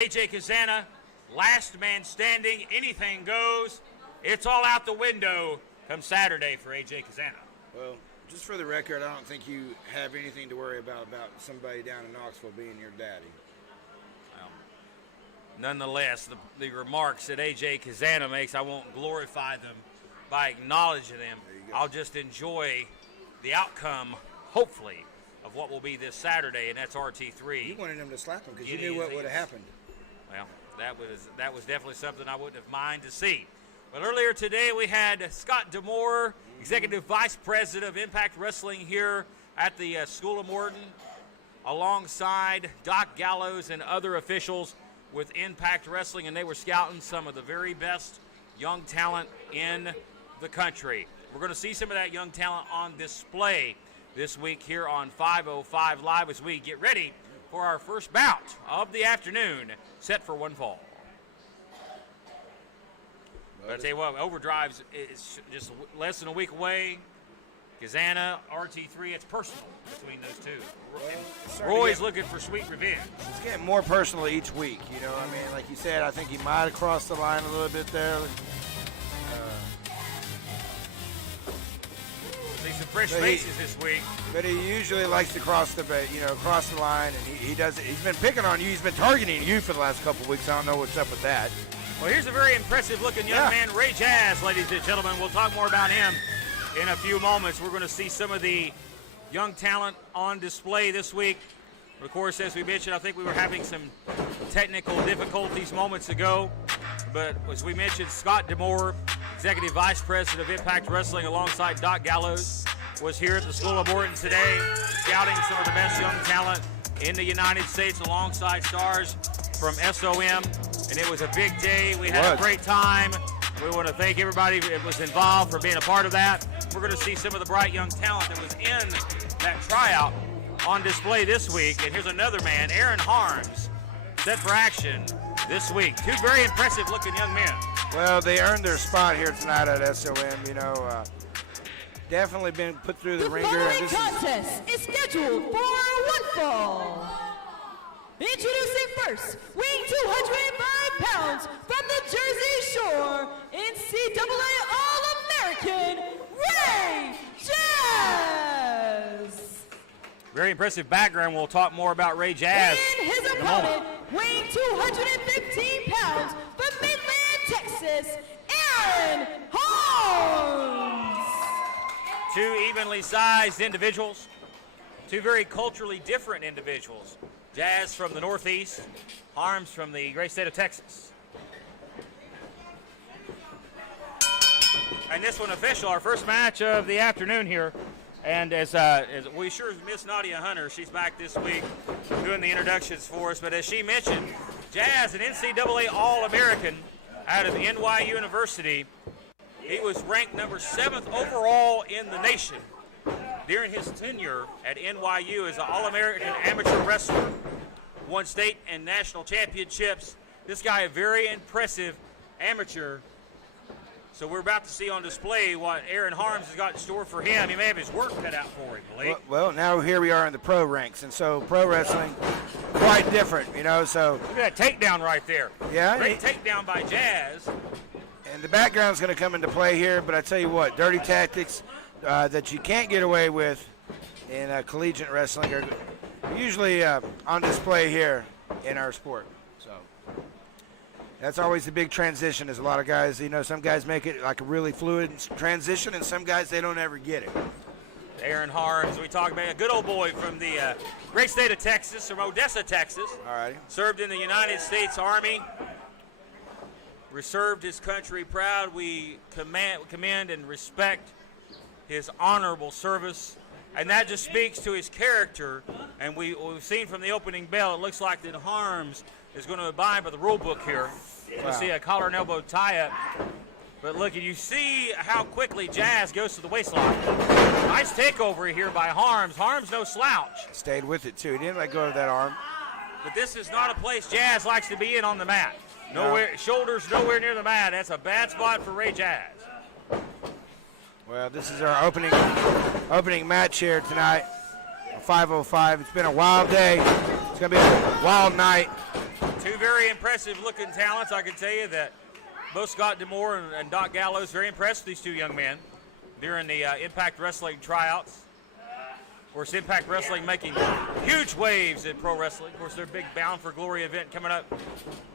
AJ Kazana, last man standing, anything goes. It's all out the window come Saturday for AJ Kazana. Well, just for the record, I don't think you have anything to worry about somebody down in Knoxville being your daddy. Well, nonetheless, the remarks that AJ Kazana makes, I won't glorify them by acknowledging them. I'll just enjoy the outcome, hopefully, of what will be this Saturday, and that's RT3. You wanted him to slap him because you knew what would have happened. Well, that was definitely something I wouldn't have minded to see. But earlier today we had Scott Demore, Executive Vice President of Impact Wrestling here at the School of Morton, alongside Doc Gallows and other officials with Impact Wrestling, and they were scouting some of the very best young talent in the country. We're going to see some of that young talent on display this week here on 505 Live as we get ready for our first bout of the afternoon, set for one fall. But I'll tell you what, Overdrive's is just less than a week away. Kazana, RT3, it's personal between those two. Well, Roy's looking for sweet revenge. It's getting more personal each week, you know. I mean, like you said, I think he might have crossed the line a little bit there. See some fresh faces this week. But he usually likes to cross the line, and he does it. He's been picking on you. He's been targeting you for the last couple of weeks. I don't know what's up with that. Well, here's a very impressive-looking young man, Ray Jazz, ladies and gentlemen. We'll talk more about him in a few moments. We're going to see some of the young talent on display this week. Of course, as we mentioned, I think we were having some technical difficulties moments ago. But as we mentioned, Scott Demore, Executive Vice President of Impact Wrestling, alongside Doc Gallows, was here at the School of Morton today, scouting some of the best young talent in the United States alongside stars from SOM. And it was a big day. We had a great time. We want to thank everybody that was involved for being a part of that. We're going to see some of the bright young talent that was in that tryout on display this week. And here's another man, Aaron Harms, set for action this week. Two very impressive-looking young men. Well, they earned their spot here tonight at SOM. You know, definitely been put through the ringer. The following contest is scheduled for one fall. Introducing first, weighing 205 pounds from the Jersey Shore, NCAA All-American, Ray Jazz. Very impressive background. We'll talk more about Ray Jazz in his opponent, weighing 215 pounds from Midland, Texas, Aaron Holmes. Two evenly sized individuals, two very culturally different individuals. Jazz from the Northeast, Harms from the great state of Texas. And this one official, our first match of the afternoon here. And as we sure miss Nadia Hunter, she's back this week doing the introductions for us. But as she mentioned, Jazz, an NCAA All-American out of NYU University. He was ranked number 7th overall in the nation during his tenure at NYU as an All-American amateur wrestler, won state and national championships. This guy, a very impressive amateur. So we're about to see on display what Aaron Harms has got in store for him. He may have his work cut out for him, Malik. Well, now here we are in the pro ranks, and so pro wrestling, quite different, you know. So look at that takedown right there. Yeah. Great takedown by Jazz. And the background's going to come into play here, but I tell you what, dirty tactics that you can't get away with in collegiate wrestling are usually on display here in our sport. So that's always the big transition. Is a lot of guys, you know, some guys make it like a really fluid transition, and some guys, they don't ever get it. Aaron Harms, we talk about a good old boy from the great state of Texas, from Odessa, Texas. All right. Served in the United States Army. Served his country proud. We commend and respect his honorable service, and that just speaks to his character. And we've seen from the opening bell, it looks like that Harms is going to abide by the rule book here. We'll see a collar and elbow tie-up. But look, you see how quickly Jazz goes to the waistline. Nice takeover here by Harms. Harms no slouch. Stayed with it, too. He didn't let go of that arm. But this is not a place Jazz likes to be in on the mat. Nowhere, shoulders nowhere near the mat. That's a bad spot for Ray Jazz. Well, this is our opening match here tonight, 505. It's been a wild day. It's going to be a wild night. Two very impressive-looking talents. I can tell you that both Scott Demore and Doc Gallows very impressed with these two young men during the Impact Wrestling tryouts. Of course, Impact Wrestling making huge waves in pro wrestling. Of course, their big Bound for Glory event coming up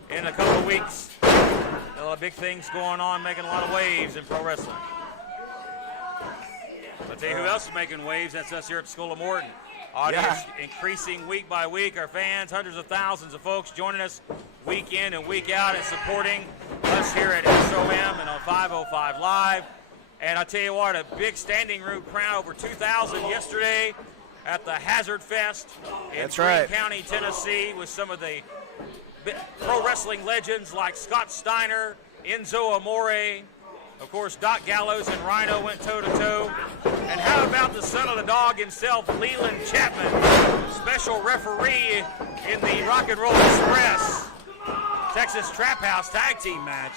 in a couple of weeks. A lot of big things going on, making a lot of waves in pro wrestling. I'll tell you who else is making waves. That's us here at the School of Morton. Audience increasing week by week. Our fans, hundreds of thousands of folks joining us week in and week out and supporting us here at SOM and on 505 Live. And I'll tell you what, a big standing room crowd, over 2,000 yesterday at the Hazard Fest in Greene County, Tennessee, with some of the pro wrestling legends like Scott Steiner, Enzo Amore. Of course, Doc Gallows and Rhino went toe-to-toe. And how about the son of the dog himself, Leland Chapman, special referee in the Rock and Roll Express Texas Trap House tag team match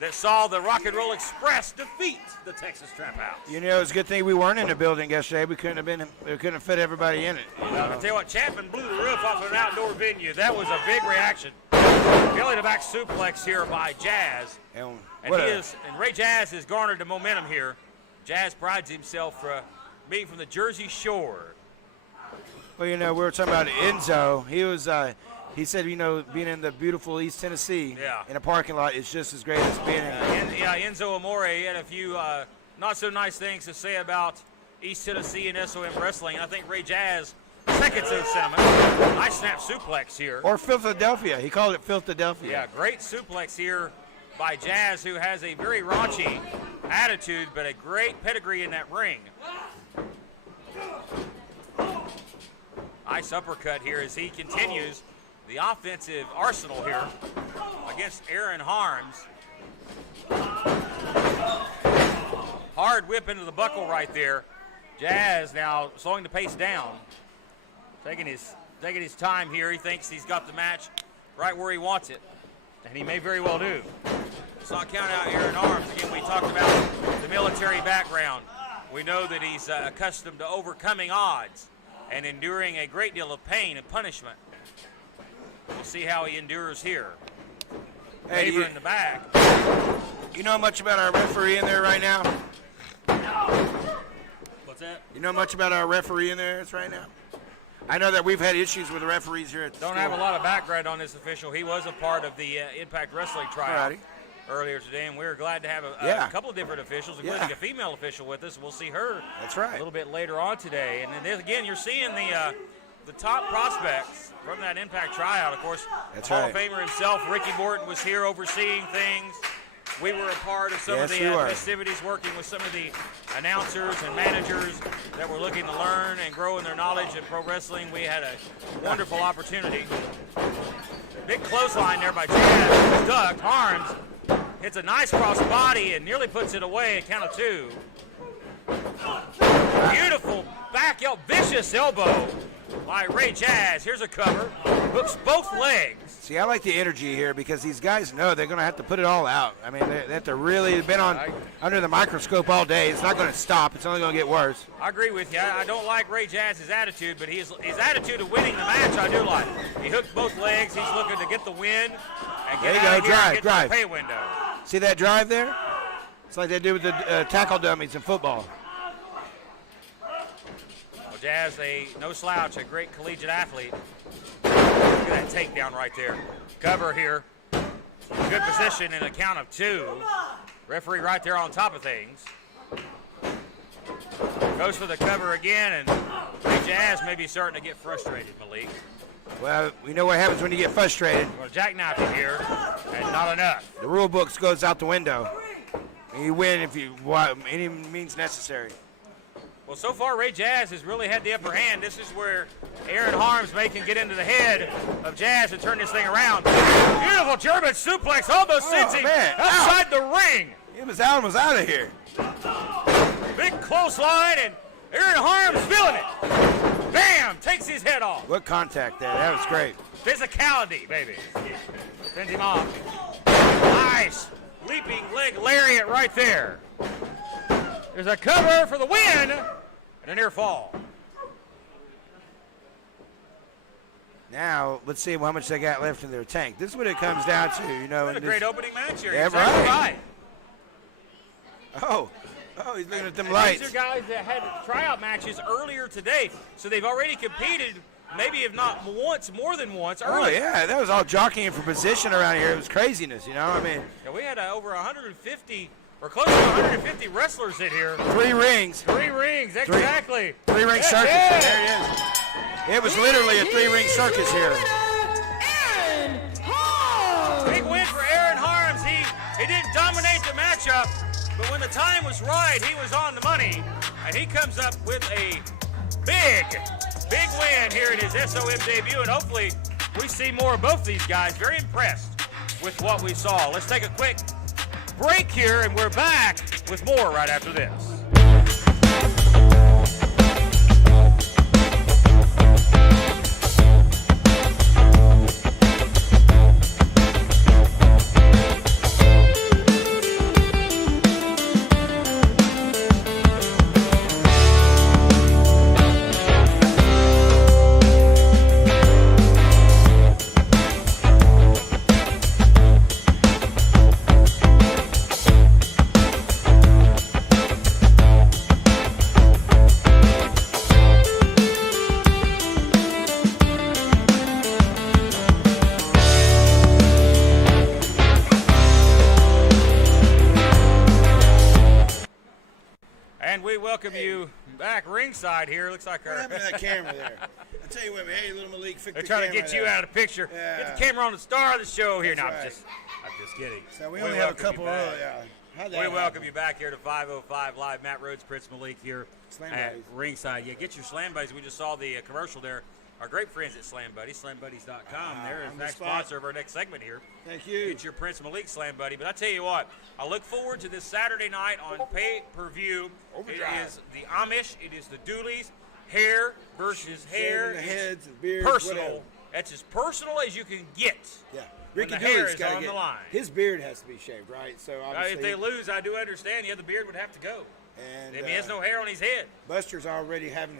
that saw the Rock and Roll Express defeat the Texas Trap House. You know, it's a good thing we weren't in the building yesterday. We couldn't have fit everybody in it. Well, I tell you what, Chapman blew the roof off of an outdoor venue. That was a big reaction. Belly to back suplex here by Jazz. And Ray Jazz has garnered the momentum here. Jazz prides himself for being from the Jersey Shore. Well, you know, we were talking about Enzo. He said, you know, being in the beautiful East Tennessee in a parking lot is just as great as being in. Enzo Amore had a few not so nice things to say about East Tennessee and SOM wrestling. And I think Ray Jazz seconds those sentiments. Nice snap suplex here. Or Philadelphia. He called it Philadelphia. Yeah, great suplex here by Jazz, who has a very raunchy attitude, but a great pedigree in that ring. Nice uppercut here as he continues the offensive arsenal here against Aaron Harms. Hard whip into the buckle right there. Jazz now slowing the pace down. Taking his time here. He thinks he's got the match right where he wants it, and he may very well do. Let's not count out Aaron Harms. Again, we talked about the military background. We know that he's accustomed to overcoming odds and enduring a great deal of pain and punishment. We'll see how he endures here. Hey, Neighbor in the back. You know much about our referee in there right now? What's that? You know much about our referee in there right now? I know that we've had issues with the referees here at the Don't school. have a lot of background on this official. He was a part of the Impact Wrestling tryout earlier today, and we're glad to have a couple of different officials, including a female official with us. We'll see her a little bit later on today. And then again, you're seeing the top prospects from that Impact tryout. Of course, Hall of Famer himself, Ricky Morton, was here overseeing things. We were a part of some of the festivities, working with some of the announcers and managers that were looking to learn and grow in their knowledge of pro wrestling. We had a wonderful opportunity. Big clothesline there by Jazz. Ducked. Harms hits a nice cross body and nearly puts it away at count of two. Beautiful back vicious elbow by Ray Jazz. Here's a cover. Hooks both legs. See, I like the energy here because these guys know they're going to have to put it all out. I mean, they have to really been under the microscope all day. It's not going to stop. It's only going to get worse. I agree with you. I don't like Ray Jazz's attitude, but his attitude of winning the match, I do like. He hooked both legs. He's looking to get the win and get out of here and get to the pay window. See that drive there? It's like they do with the tackle dummies in football. Well, Jazz, no slouch, a great collegiate athlete. Look at that takedown right there. Cover here. Good position in a count of two. Referee right there on top of things. Goes for the cover again, and Ray Jazz may be starting to get frustrated, Malik. Well, we know what happens when you get frustrated. Well, jackknifing here, and not enough. The rule books goes out the window. And you win if you any means necessary. Well, so far, Ray Jazz has really had the upper hand. This is where Aaron Harms can get into the head of Jazz and turn this thing around. Beautiful German suplex, almost sends him outside the ring. His was out of here. Big clothesline, and Aaron Harms feeling it. Bam! Takes his head off. What contact there? That was great. Physicality, baby. Sends him off. Nice. Leaping leg lariat right there. There's a cover for the win and a near fall. Now, let's see how much they got left in their tank. This is what it comes down to, you know. What a great opening match here. Yeah, Exactly right. Oh, he's looking at them lights. These are guys that had tryout matches earlier today, so they've already competed, maybe if not once, more than once. Oh, yeah, that was all jockeying for position around here. It was craziness, you know. I mean, yeah, we had over 150, or close to 150 wrestlers in here. 3 rings. 3 rings, exactly. 3-ring circus. Yeah. There it is. It was literally a 3-ring circus here. Big win for Aaron Harms. He didn't dominate the matchup, but when the time was right, he was on the money, and he comes up with a big win here at his SOM debut, and hopefully we see more of both these guys. Very impressed with what we saw. Let's take a quick break here, and we're back with more right after this. And we welcome you back ringside here. Looks like What happened to that camera there? I tell you what, man. Hey, little Malik, fix they're the trying camera to get you there. out of the picture. Yeah. Get the camera on the star of the show here. That's No, right. I'm just kidding. So we only have a welcome you couple back. of, yeah. How'd that We happen? welcome you back here to 505 Live. Matt Rhodes, Prince Malik here Slam at Buddies. ringside. Yeah, get your Slam Buddies. We just saw the commercial there. Our great friends at Slam Buddies, slambuddies.com. They're on in the fact spot. sponsor of our next segment here. Thank you. Get your Prince Malik Slam Buddy. But I tell you what, I look forward to this Saturday night on pay-per-view. Overdrive. It is the Amish. It is the Dooleys. Hair versus hair. Shaving the It's heads and beards, personal. whatever. That's as personal as you can get. Yeah. When Ricky the hair Dooley's is got on to the get line. his beard has to be shaved, right? So obviously, If they lose, I do understand. Yeah, the beard would have to go. and I mean, he has no hair on his head. Buster's already having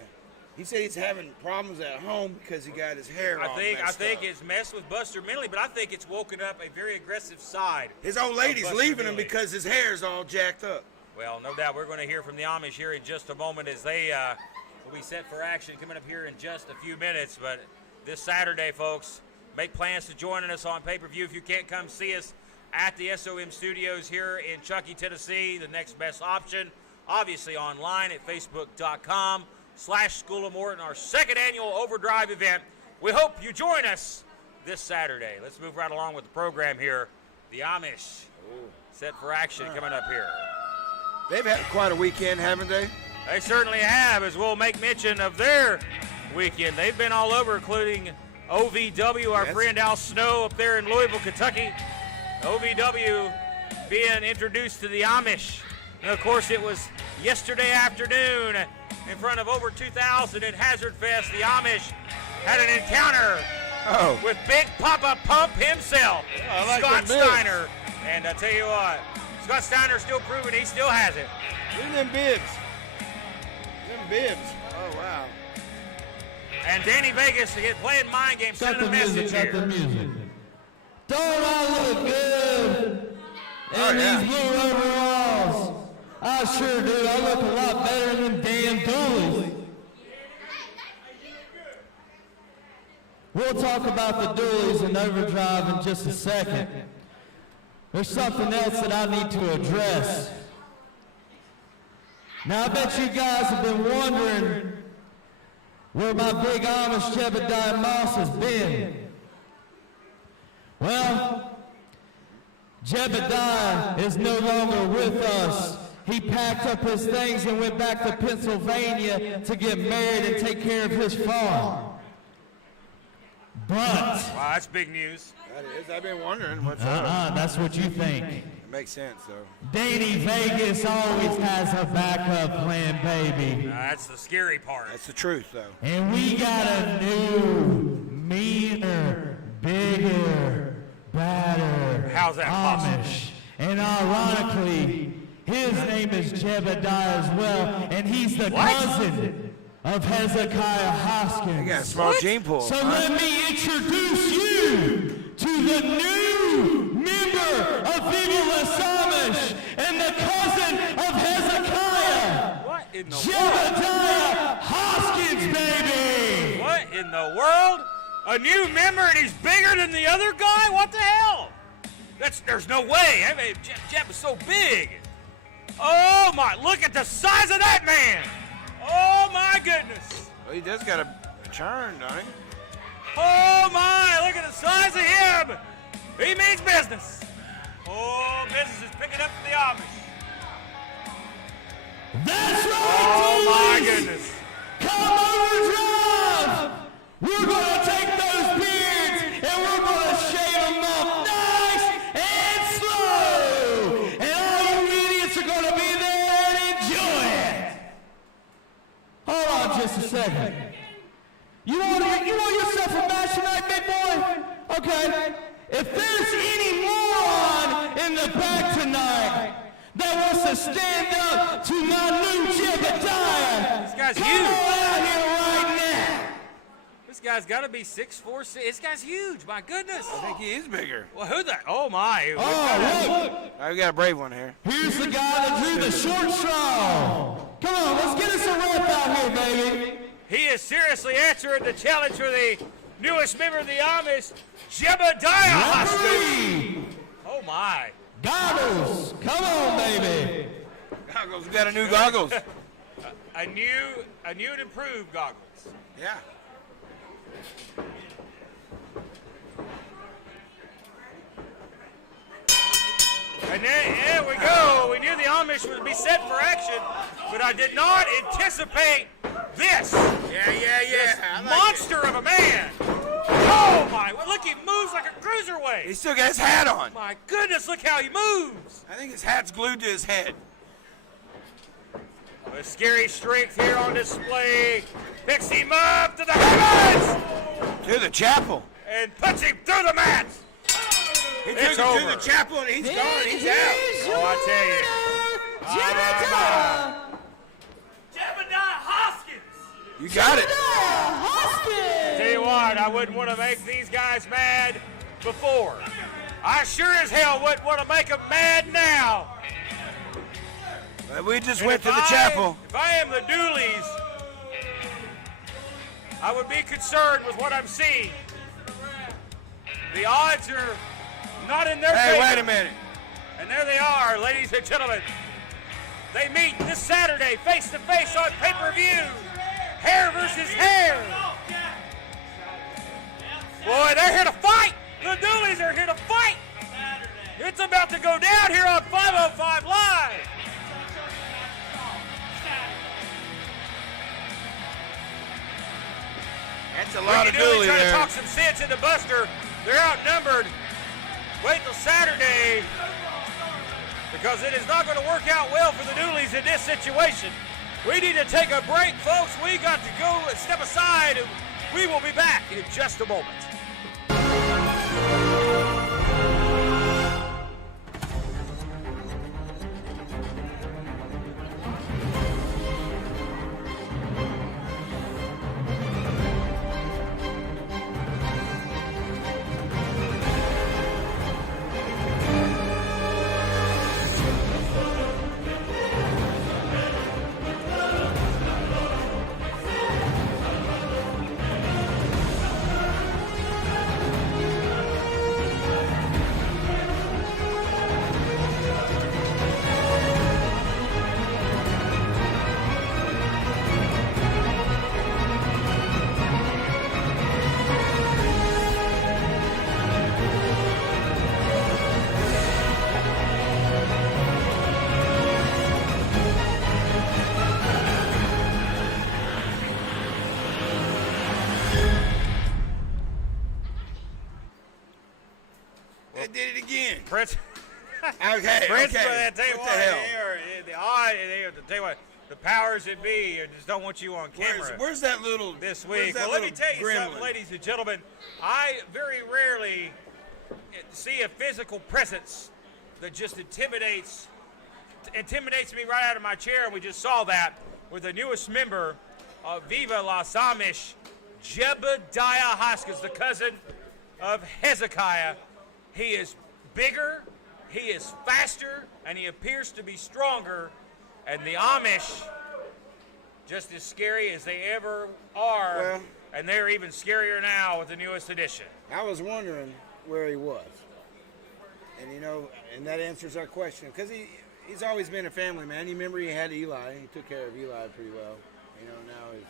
he said he's having problems at home because he got his hair all I think messed up. it's messed with Buster mentally, but I think it's woken up a very aggressive side. His old lady's Buster leaving him Dooley. because his hair's all jacked up. Well, no doubt we're going to hear from the Amish here in just a moment as they will be set for action coming up here in just a few minutes. But this Saturday, folks, make plans to join us on pay-per-view. If you can't come see us at the SOM studios here in Chuckey, Tennessee, the next best option, obviously online at facebook.com/School of Morton, our second annual Overdrive event. We hope you join us this Saturday. Let's move right along with the program here. The Amish set for action coming up here. They've had quite a weekend, haven't they? They certainly have, as we'll make mention of their weekend. They've been all over, including OVW, our Yes. friend Al Snow up there in Louisville, Kentucky. OVW being introduced to the Amish. And of course, it was yesterday afternoon in front of over 2,000 at Hazard Fest. The Amish had an encounter with Big Papa Pump himself, I like Scott them bibs. Steiner. And I tell you what, Scott Steiner still proving he still has it. Look at them bibs. Them bibs. Oh, wow. And Danny Vegas again playing mind games, sending a message here. Don't I look good in these blue overalls? I sure do. I look a lot better than damn Doolies. We'll talk about the Doolies in Overdrive in just a second. There's something else that I need to address. Now, I bet you guys have been wondering where my big Amish Jebediah Moss has been. Well, Jebediah is no longer with us. He packed up his things and went back to Pennsylvania to get married and take care of his farm. But, Wow, that's big news. That is. I've been wondering what's up. that's what you think. It makes sense, though. Danny Vegas always has a backup plan, baby. That's the scary part. That's the truth, though. And we got a new, meaner, bigger, badder How's that possible? Amish. And ironically, his name is Jebediah as well, and he's the cousin of Hezekiah Hoskins. They got a small gene pool. So let me introduce you to the new member of Viva Las Amish and the cousin of Hezekiah. What in the Jebediah Hoskins, baby! What in the world? A new member and he's bigger than the other guy? What the hell? There's no way. I mean, Jeb is so big. Oh my, look at the size of that man. Oh my goodness. Well, he does got a churn, don't he? Oh my, look at the size of him. He means business. Oh, business is picking up for the Amish. That's right, Oh my Doolies. goodness. Come overdrive! We're going to take those beards and we're going to shave them up nice and slow. And all you idiots are going to be there and enjoy it. Hold on just a second. You want yourself a match tonight, big boy? Okay. If there's any moron in the back tonight that wants to stand up to my new Jebediah, This guy's come huge. on out here right now. This guy's got to be 6'4". This guy's huge. My goodness. I think he is bigger. Well, who the? Oh my. Oh, look. All right, we got a brave one here. Here's the guy that drew the short straw. Come on, let's get us a rep out here, baby. He is seriously answering the challenge for the newest member of the Amish, Jebediah Hoskins. Referee. Oh my. Goggles. Come on, baby. Goggles, we got a new goggles. A new and improved goggles. Yeah. And there we go. We knew the Amish would be set for action, but I did not anticipate this. This monster of a man. Oh my, look, he moves like a cruiserweight. He still got his hat on. My goodness, look how he moves. I think his hat's glued to his head. A scary strength here on display. Picks him up to the heavens To the chapel. and puts him through the mat. He It's took him over. to the chapel and he's gone. He's out. Oh, I tell you. Jebediah Jebediah Hoskins. You got it. Hoskins. Tell you what, I wouldn't want to make these guys mad before. I sure as hell wouldn't want to make them mad now. Well, we just And went to if the chapel. If I am the Doolies, I would be concerned with what I'm seeing. The odds are not in their Hey, favor. wait a minute. And there they are, ladies and gentlemen. They meet this Saturday, face to face on pay-per-view. Hair versus hair. Boy, they're here to fight. The Doolies are here to fight. It's about to go down here on 505 Live. That's a lot of Ricky Dooley dooley trying to there. talk some sense into Buster. They're outnumbered. Wait till Saturday, because it is not going to work out well for the Doolies in this situation. We need to take a break, folks. We got to go and step aside. We will be back in just a moment. They did it again. Prince. Okay, Prince, okay. I tell you What what, the hell? tell you what, the powers that be just don't want you on camera Where's that little this where's week. that Well, let me little tell you gremlin? something, ladies and gentlemen. I very rarely see a physical presence that just intimidates me right out of my chair, and we just saw that with the newest member Viva Las Amish, Jebediah Hoskins, the cousin of Hezekiah. He is bigger, he is faster, and he appears to be stronger. And the Amish, just as scary as they ever are, Well, and they're even scarier now with the newest edition. I was wondering where he was. And, you know, and that answers our question. Because he's always been a family man. You remember he had Eli. He took care of Eli pretty well. You know, now he's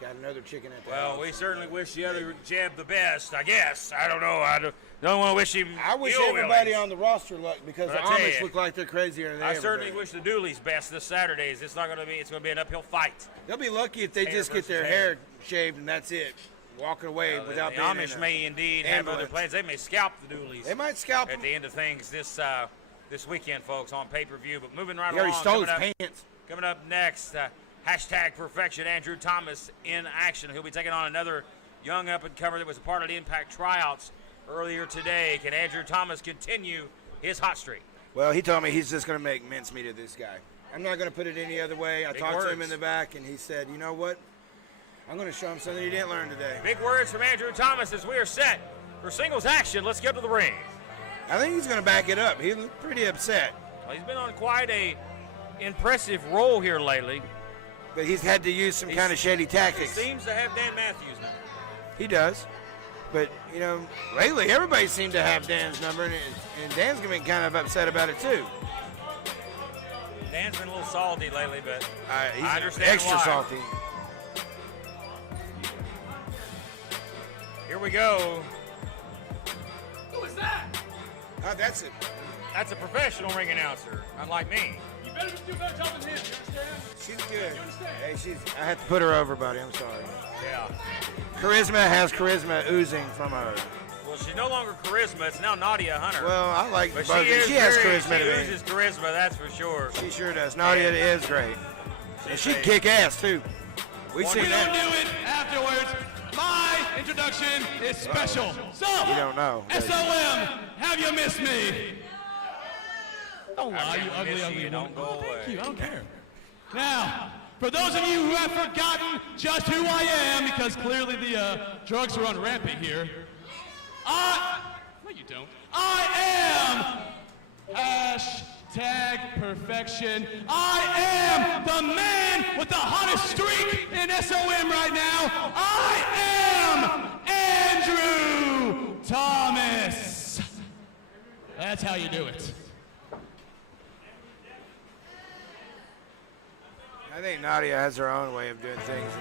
got another chicken at the house. Well, we certainly wish the other Jeb the best, I guess. I don't know. I don't want to wish him I wish ill everybody willings. on the roster luck because But the I tell Amish you, look like they're crazier than they I ever certainly been. wish the Dooleys best this Saturday. It's going to be an uphill fight. They'll be lucky if they Hair just get their versus hair. hair shaved and that's it. Walking away without The being Amish in a may indeed have other ambulance. plans. They may scalp the Dooleys They might scalp at him. the end of things this weekend, folks, on pay-per-view. But moving right He already along, stole his coming up, pants. coming up next, hashtag Perfection, Andrew Thomas in action. He'll be taking on another young up-and-comer that was a part of the Impact tryouts earlier today. Can Andrew Thomas continue his hot streak? Well, he told me he's just going to make mincemeat of this guy. I'm not going to put it any other way. I Big talked to him words. in the back, and he said, you know what? I'm going to show him something he didn't learn today. Big words from Andrew Thomas as we are set for singles action. Let's get to the ring. I think he's going to back it up. He looked pretty upset, Well, he's been on quite a impressive roll here lately. but he's had to use some kind of shady He tactics. seems to have Dan Matthews now. He does. But, you know, lately everybody seemed to have Dan's number, and Dan's going to be kind of upset about it, too. Dan's been a little salty lately, but He's I understand extra why. salty. Here we go. Who is that? Oh, that's it. That's a professional ring announcer, unlike me. You better do a better job than him, you understand? She's good. You understand? Hey, I had to put her over, buddy. I'm sorry. Yeah. Charisma has charisma oozing from her. Well, she's no longer charisma. It's now Nadia Hunter. Well, I like but both. she Has very, charisma she to me. oozes charisma, that's for sure. She sure does. Nadia is great. And she can kick ass, too. We've We seen We don't that. do it afterwards. My introduction is special. So, You don't know. SOM, have you missed me? Don't lie, you miss ugly, you. ugly Don't woman. go Oh, away. thank you. I don't care. Now, for those of you who have forgotten just who I am, because clearly the drugs are on rampant here, no, you don't. I am hashtag perfection. I am the man with the hottest streak in SOM right now. I am Andrew Thomas. That's how you do it. I think Nadia has her own way of doing things.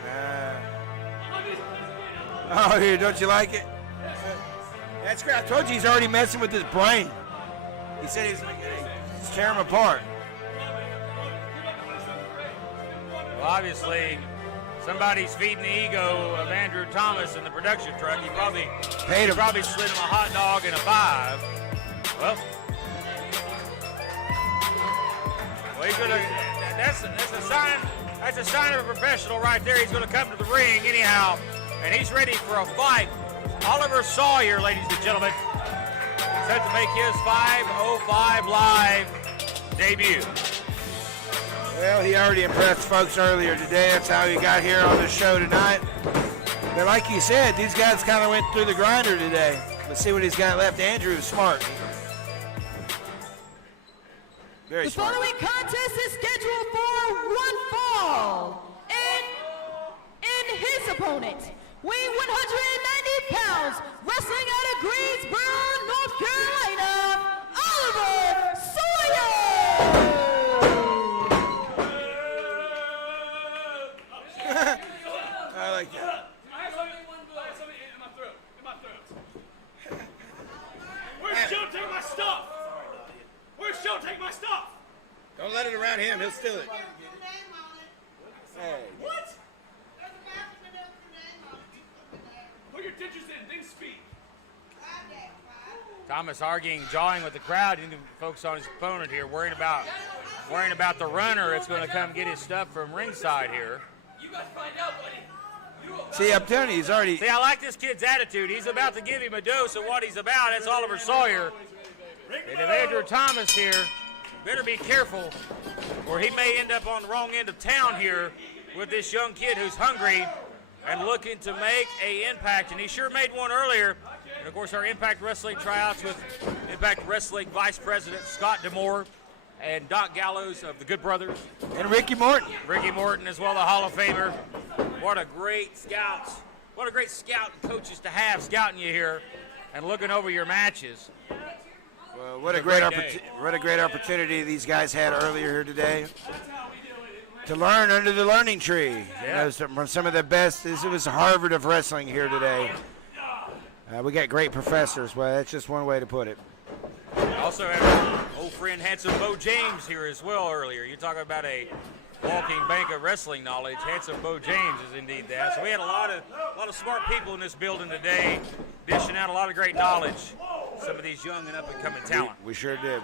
Oh, here, don't you like it? That's great. I told you he's already messing with his brain. He said he's tearing him apart. Well, obviously, somebody's feeding the ego of Andrew Thomas in the production truck. He probably Paid him. slid him a hot dog and a 5. Well, he's gonna. That's a sign. That's a sign of a professional right there. He's gonna come to the ring anyhow, and he's ready for a fight. Oliver Sawyer, ladies and gentlemen, set to make his 505 live debut. Well, he already impressed folks earlier today. That's how he got here on the show tonight. But like you said, these guys kind of went through the grinder today. Let's see what he's got left. Andrew is smart. Very The smart. following contest is scheduled for one fall. And his opponent, weighing 190 pounds, wrestling out of Greensboro, North Carolina, Oliver Sawyer! I like that. I have something in my throat. In my throat. Where's Joe? Take my stuff. Where's Joe? Take my stuff. Don't let it around him. He'll steal it. Hey. What? Put your digits in. Things speak. Thomas arguing, jawing with the crowd, and folks on his opponent here, worrying about the runner. It's going to come get his stuff from ringside here. You guys find out, buddy. See, I'm telling you, he's already. See, I like this kid's attitude. He's about to give him a dose of what he's about. That's Oliver Sawyer. And if Andrew Thomas here, better be careful, or he may end up on the wrong end of town here with this young kid who's hungry and looking to make an impact, and he sure made one earlier. And, of course, our Impact Wrestling tryouts with Impact Wrestling Vice President Scott Demore and Doc Gallows of the Good Brothers. And Ricky Morton. Ricky Morton as well, the Hall of Famer. What a great scouts. What a great scout and coaches to have scouting you here and looking over your matches. Well, what a great opportunity these guys had earlier here today to learn under the learning tree. Yeah. You know, from some of the best. This was Harvard of wrestling here today. We got great professors. Well, that's just one way to put it. Also have our old friend Handsome Bo James here as well earlier. You're talking about a walking bank of wrestling knowledge. Handsome Bo James is indeed that. So we had a lot of smart people in this building today, dishing out a lot of great knowledge. Some of these young and up-and-coming talent. We sure did.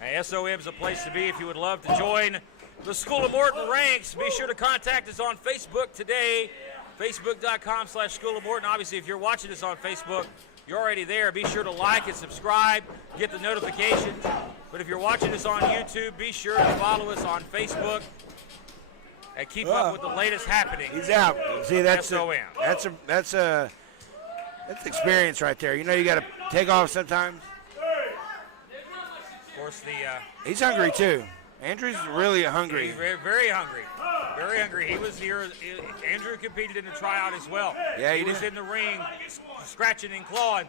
Hey, SOM's a place to be if you would love to join the School of Morton ranks. Be sure to contact us on Facebook today, facebook.com/School of Morton. Obviously, if you're watching us on Facebook, you're already there. Be sure to like and subscribe, get the notifications. But if you're watching us on YouTube, be sure to follow us on Facebook and keep up with the latest happenings. He's out. See, that's SOM. that's experience right there. You know, you got to take off sometimes. Of course, He's hungry too. Andrew's really hungry. he's very hungry. Very hungry. He was here. Andrew competed in the tryout as well. Yeah, he was did. in the ring, scratching and clawing.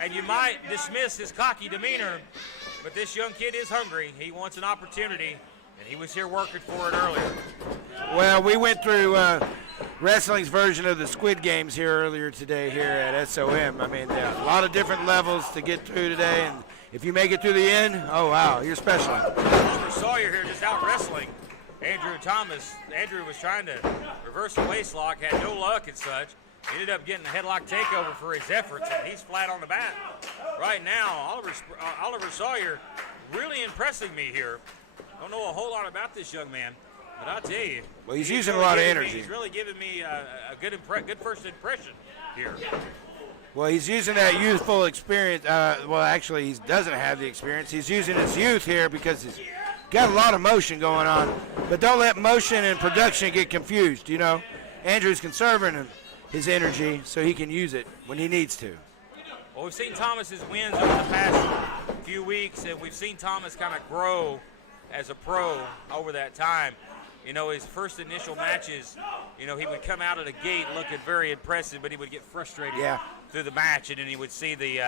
And you might dismiss his cocky demeanor, but this young kid is hungry. He wants an opportunity, and he was here working for it earlier. Well, we went through wrestling's version of the Squid Games here earlier today here at SOM. I mean, a lot of different levels to get through today, and if you make it through the end, oh wow, you're special. For Sawyer here just out wrestling Andrew Thomas. Andrew was trying to reverse the waist lock, had no luck and such. Ended up getting a headlock takeover for his efforts, and he's flat on the mat. Right now, Oliver Sawyer really impressing me here. Don't know a whole lot about this young man, but I'll tell you. Well, he's using a lot of energy. He's really giving me a good first impression here. Well, he's using that youthful experience. Well, actually, he doesn't have the experience. He's using his youth here because he's got a lot of motion going on. But don't let motion and production get confused, you know. Andrew's conserving his energy so he can use it when he needs to. Well, we've seen Thomas's wins over the past few weeks, and we've seen Thomas kind of grow as a pro over that time. You know, his first initial matches, you know, he would come out of the gate looking very impressive, but he would get frustrated through the match, and then he would see the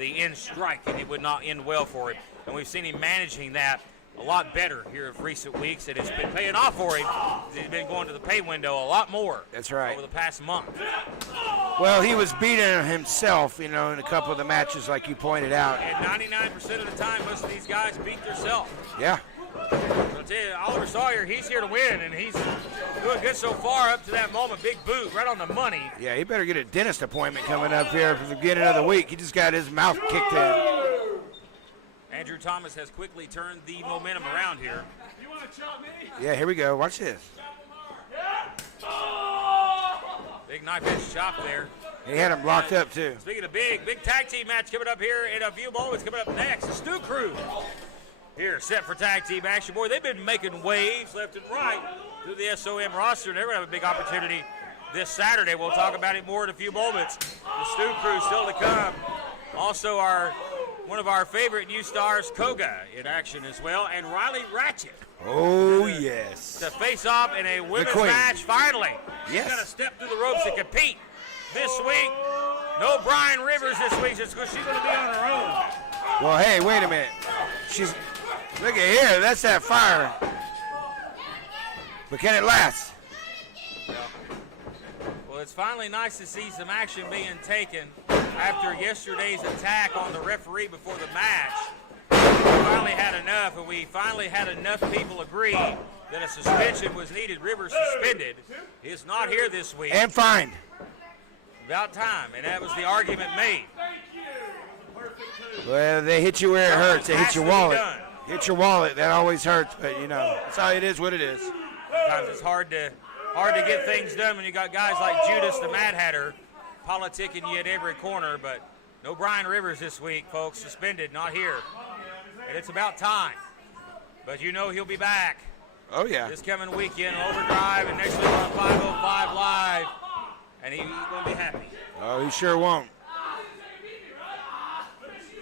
end strike, and it would not end well for him. And we've seen him managing that a lot better here in recent weeks, and it's been paying off for him. He's been going to the pay window a lot more. That's right. Over the past month. Well, he was beating himself, you know, in a couple of the matches like you pointed out. And 99% of the time, most of these guys beat themselves. Yeah. So I'll tell you, Oliver Sawyer, he's here to win, and he's doing good so far up to that moment. Big boot, right on the money. Yeah, he better get a dentist appointment coming up here for the beginning of the week. He just got his mouth kicked in. Andrew Thomas has quickly turned the momentum around here. You want to chop me? Yeah, here we go. Watch this. Big knife edge chop there. He had him locked up, too. Speaking of big tag team match coming up here in a few moments. Coming up next, the Stu Crew. Here, set for tag team action. Boy, they've been making waves left and right through the SOM roster, and they're going to have a big opportunity this Saturday. We'll talk about it more in a few moments. The Stu Crew still to come. Also, one of our favorite new stars, Koga, in action as well, and Riley Ratchet. Oh, yes. To face off in a women's queen. match, finally. Yes. She's going to step through the ropes and compete this week. No Brian Rivers this week, so she's going to be on her own. Well, hey, wait a minute. Look at here. That's that fire. But can it last? Well, it's finally nice to see some action being taken after yesterday's attack on the referee before the match. We finally had enough, and we finally had enough people agree that a suspension was needed. Rivers suspended. He's not here this week. And fined. About time, and that was the argument made. Well, they hit you where it hurts. They hit your wallet. Done. Hit your wallet. That always hurts, but, you know, it's all it is what it is. Sometimes it's hard to get things done when you got guys like Judas the Mad Hatter politicking you at every corner, but no Brian Rivers this week, folks. Suspended, not here. And it's about time. But you know he'll be back. Oh, yeah. This coming weekend, Overdrive, and next week on 505 Live. And he's going to be happy. Oh, he sure won't.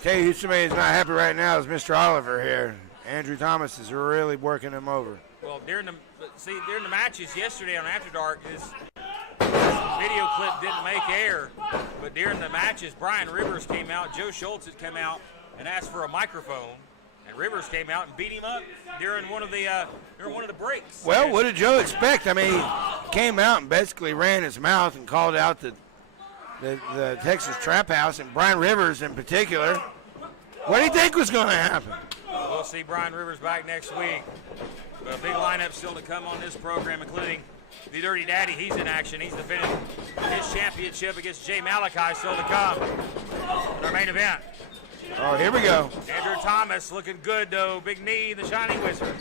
Tell you who somebody is not happy right now is Mr. Oliver here. Andrew Thomas is really working him over. Well, during the matches yesterday on After Dark, his video clip didn't make air, but during the matches, Brian Rivers came out, Joe Schultz had come out and asked for a microphone, and Rivers came out and beat him up during one of the breaks. Well, what did Joe expect? I mean, he came out and basically ran his mouth and called out the Texas Trap House, and Brian Rivers in particular. What do you think was going to happen? We'll see Brian Rivers back next week. But a big lineup still to come on this program, including the Dirty Daddy. He's in action. He's defending his championship against Jay Malachi, still to come in our main event. Oh, here we go. Andrew Thomas looking good, though. Big knee, the Shining Wizard.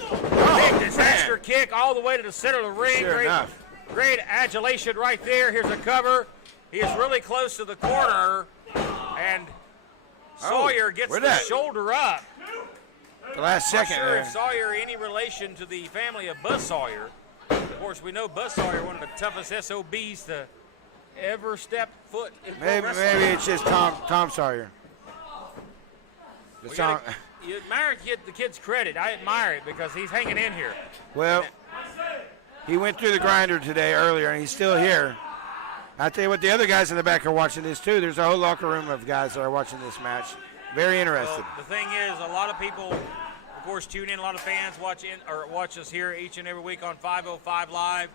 Oh, Big disaster kick all the way to the center of the ring. Sure enough. Great adulation right there. Here's a cover. He is really close to the corner, and Sawyer gets the shoulder up. The last second Not sure there. if Sawyer any relation to the family of Buzz Sawyer. Of course, we know Buzz Sawyer, one of the toughest SOBs to ever step foot in pro wrestling. Maybe it's just Tom Sawyer. You admire the kid's credit. I admire it because he's hanging in here. Well, he went through the grinder today earlier, and he's still here. I tell you what, the other guys in the back are watching this too. There's a whole locker room of guys that are watching this match. Very interested. Well, the thing is, a lot of people, of course, tune in. A lot of fans watch us here each and every week on 505 Live,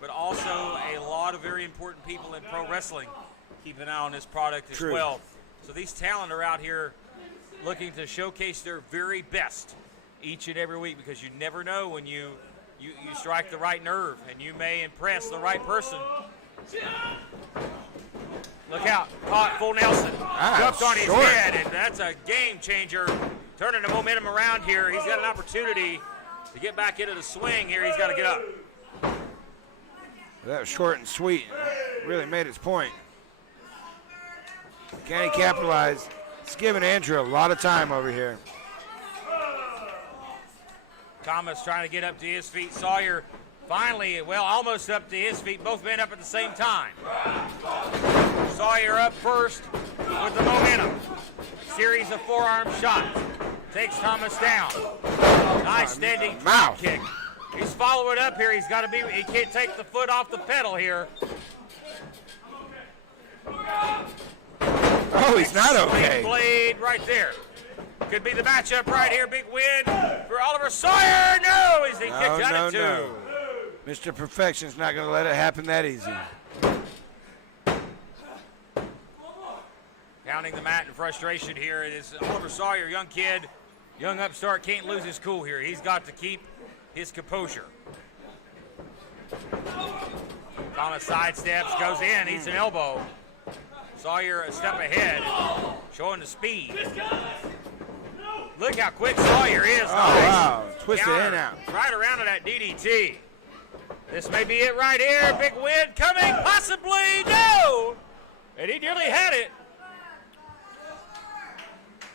but also a lot of very important people in pro wrestling keep an eye on this product as well. So these talent are out here looking to showcase their very best each and every week, because you never know when you strike the right nerve, and you may impress the right person. Look out, caught full Nelson. Jumped on his head, and that's a game changer. Turning the momentum around here. He's got an opportunity to get back into the swing here. He's got to get up. That was short and sweet. Really made its point. Can he capitalize? It's giving Andrew a lot of time over here. Thomas trying to get up to his feet. Sawyer finally, almost up to his feet. Both men up at the same time. Sawyer up first with the momentum. Series of forearm shots. Takes Thomas down. Nice standing drop kick. He's following up here. He can't take the foot off the pedal here. Oh, he's not okay. Big blade right there. Could be the matchup right here. Big win for Oliver Sawyer. No, he's kicked out of two. No. Mr. Perfection's not going to let it happen that easy. Pounding the mat in frustration here. It is Oliver Sawyer, young kid, young upstart, can't lose his cool here. He's got to keep his composure. Thomas sidesteps, goes in, eats an elbow. Sawyer a step ahead, showing the speed. Look how quick Sawyer is. Oh, wow. Twisted in and out. Right around to that DDT. This may be it right here. Big win coming, possibly. No! And he nearly had it.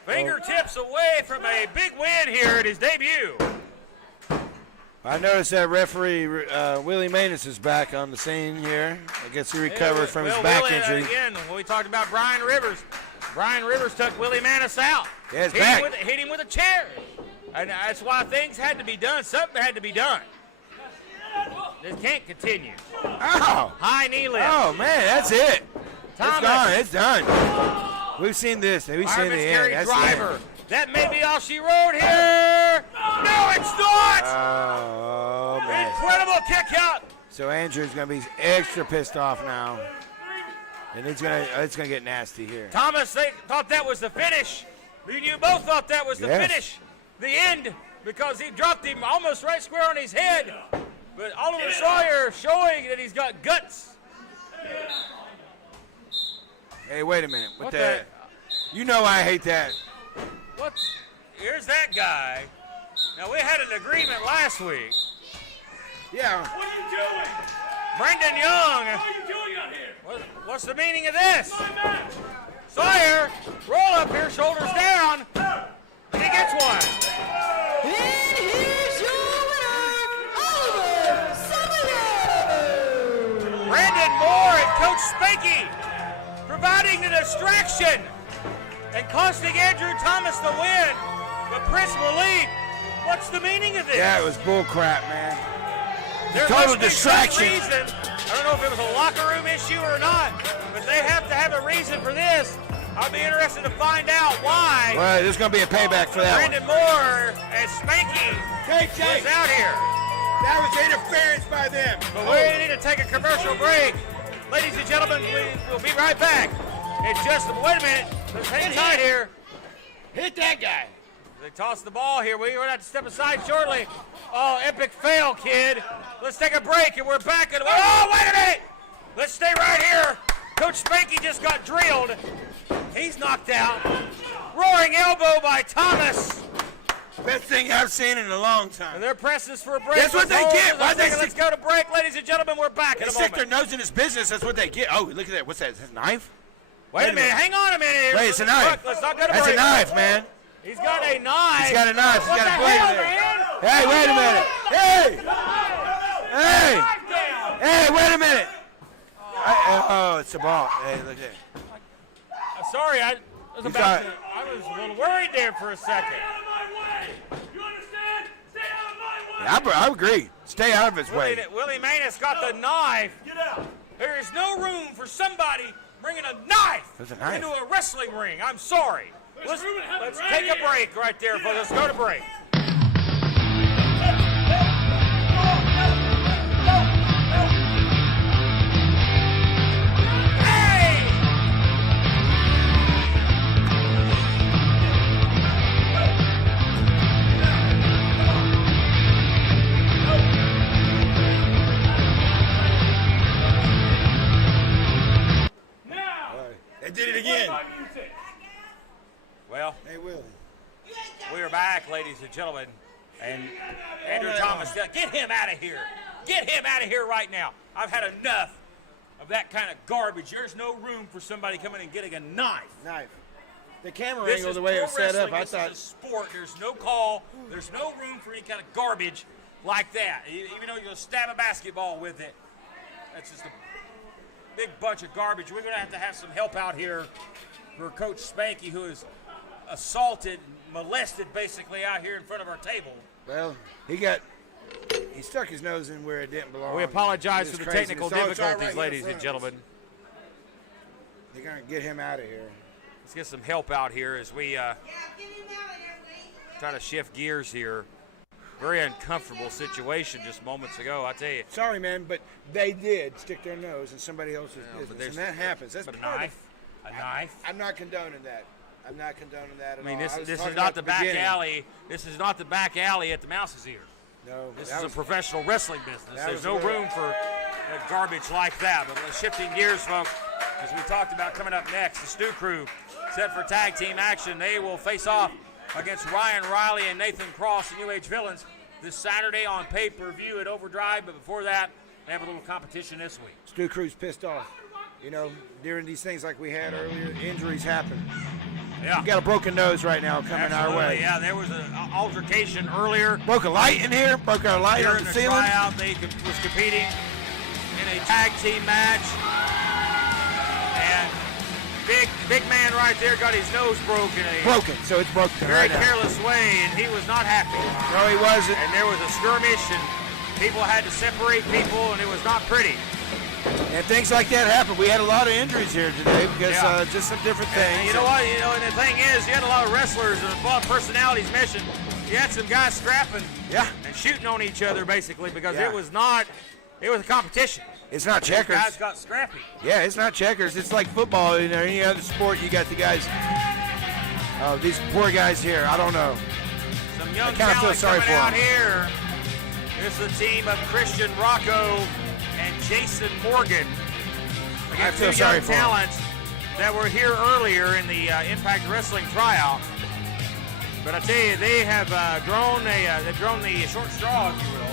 Fingertips away from a big win here at his debut. I noticed that referee Willie Manus is back on the scene here. I guess he recovered from his back injury. Again, we talked about Brian Rivers. Brian Rivers took Willie Manus out. Yeah, his back. Hit him with a chair. And that's why things had to be done. Something had to be done. This can't continue. Oh. High knee lift. Oh, man, that's it. Thomas. It's gone. It's done. We've seen this. We've seen the end. That's driver. the end. That may be all she wrote here. No, it's not. Oh, man. Incredible kick out. So Andrew's going to be extra pissed off now. And it's gonna get nasty here. Thomas, they thought that was the finish. You both thought that was the finish. The end, because he dropped him almost right square on his head. But Oliver Sawyer showing that he's got guts. Hey, wait a minute. What that? You know I hate that. What? Here's that guy. Now, we had an agreement last week. Yeah. What are you doing? Brendan Young. What are you doing out here? What's the meaning of this? My match. Sawyer, roll up here, shoulders down. And he gets one. And here's your escalation and costing Andrew Thomas the win. But Prince Malik, what's the meaning of this? Yeah, it was bull crap, man. There Total must be some distraction. reason. I don't know if it was a locker room issue or not, but they have to have a reason for this. I'll be interested to find out why. Well, there's going to be a payback for that Brandon Moore and Spanky was out here. That was interference by them. But we need to take a commercial break. Ladies and gentlemen, we'll be right back. In just wait a minute. Let's hang tight here. Hit that guy. They toss the ball here. We're going to have to step aside shortly. Oh, epic fail, kid. Let's take a break, and we're back. Oh, wait a minute. Let's stay right here. Coach Spanky just got drilled. He's knocked out. Roaring elbow by Thomas. Best thing I've seen in a long time. And they're pressing us for a break. That's what they get. Why they Let's go to break, ladies and gentlemen. We're back in a stick moment. their nose in his business. That's what they get. Oh, look at that. What's that? Is that a knife? Wait a minute. Hang on a minute here. Wait, it's a knife. Look, let's not go to That's break. a knife, man. He's got a knife. He's got a knife. He's What got the a blade hell, there. man? Hey, wait a minute. Hey! Hey! Knife down. Hey, wait a minute. Oh, it's a ball. Hey, look at that. Sorry, I was He's about got- to, I was a little worried there for a second. Stay out of my way! You understand? Stay out of my way! I agree. Stay out of his way. Willie Manus got the knife. Get out! There is no room for somebody bringing a knife There's a knife. into a wrestling ring. I'm sorry. Let's room, it happened right take a here. break right there, folks. Let's go to break. Hey! Now! They did it again. My music! Well, Hey, Willie. we are back, ladies and gentlemen. And Andrew Thomas, get him out of here. Get him out of here right now. I've had enough of that kind of garbage. There's no room for somebody coming and getting a knife. Knife. The camera This angle, is the way it was pro set up, wrestling. I This thought. is a sport. There's no call. There's no room for any kind of garbage like that. Even though you'll stab a basketball with it, that's just a big bunch of garbage. We're going to have some help out here for Coach Spanky, who is assaulted, molested basically out here in front of our table. Well, he stuck his nose in where it didn't belong. We apologize It for was the crazy. technical It's all right difficulties, here in ladies front and of gentlemen. us. They're going to get him out of here. Let's get some help out here as we try to shift gears here. Very uncomfortable situation just moments ago, I tell you. Sorry, man, but they did stick their nose in somebody else's but business, and that happens. That's But a part of- knife? A knife? I'm not condoning that. I'm not condoning that at I mean, all. this was is talking not about the back beginning. alley. This is not the back alley at the Mouse's Ear. No, This that is a was- professional wrestling business. that There's was no a little- room for garbage like that. But shifting gears, folks, as we talked about coming up next, the Stu Crew set for tag team action. They will face off against Ryan Riley and Nathan Cross, the New Age Villains, this Saturday on pay-per-view at Overdrive. But before that, they have a little competition this week. Stu Crew's pissed off. You know, during these things like we had earlier, injuries happen. Yeah. We got a broken nose right now coming our way. Yeah, there was an altercation earlier. Broke a light in here. Broke our light Here on in the the ceiling. tryout, they was competing in a tag team match. And big man right there got his nose broken. In a Broken, so it's broken very right now. careless way, and he was not happy. No, he wasn't. And there was a skirmish, and people had to separate people, and it was not pretty. And things like that happen. We had a lot of injuries here today because Yeah. just some different things. And you know what? And the thing is, you had a lot of wrestlers and a lot of personalities mentioned. You had some guys scrapping Yeah. and shooting on each other, basically, because Yeah. it was a competition. It's not checkers. Guys got scrappy. Yeah, it's not checkers. It's like football. Or any other sport, you got the guys. Oh, these poor guys here. I don't know. Some young kinda feel talent sorry coming for out them. here. This is the team of Christian Rocco and Jason Morgan against feel two sorry young for them. talents that were here earlier in the Impact Wrestling tryout. But I tell you, they have grown the short straw, if you will.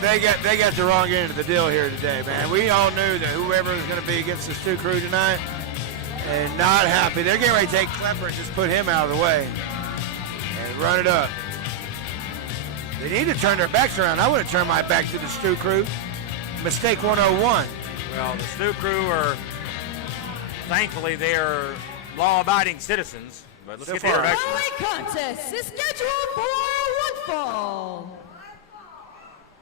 They got the wrong end of the deal here today, man. We all knew that whoever was going to be against the Stu Crew tonight, and not happy. They're getting ready to take Klepper and just put him out of the way and run it up. They need to turn their backs around. I would have turned my back to the Stu Crew. Mistake 101. Well, the Stu Crew thankfully, they are law-abiding citizens. But let's get the introduction. Following contest is scheduled for one fall.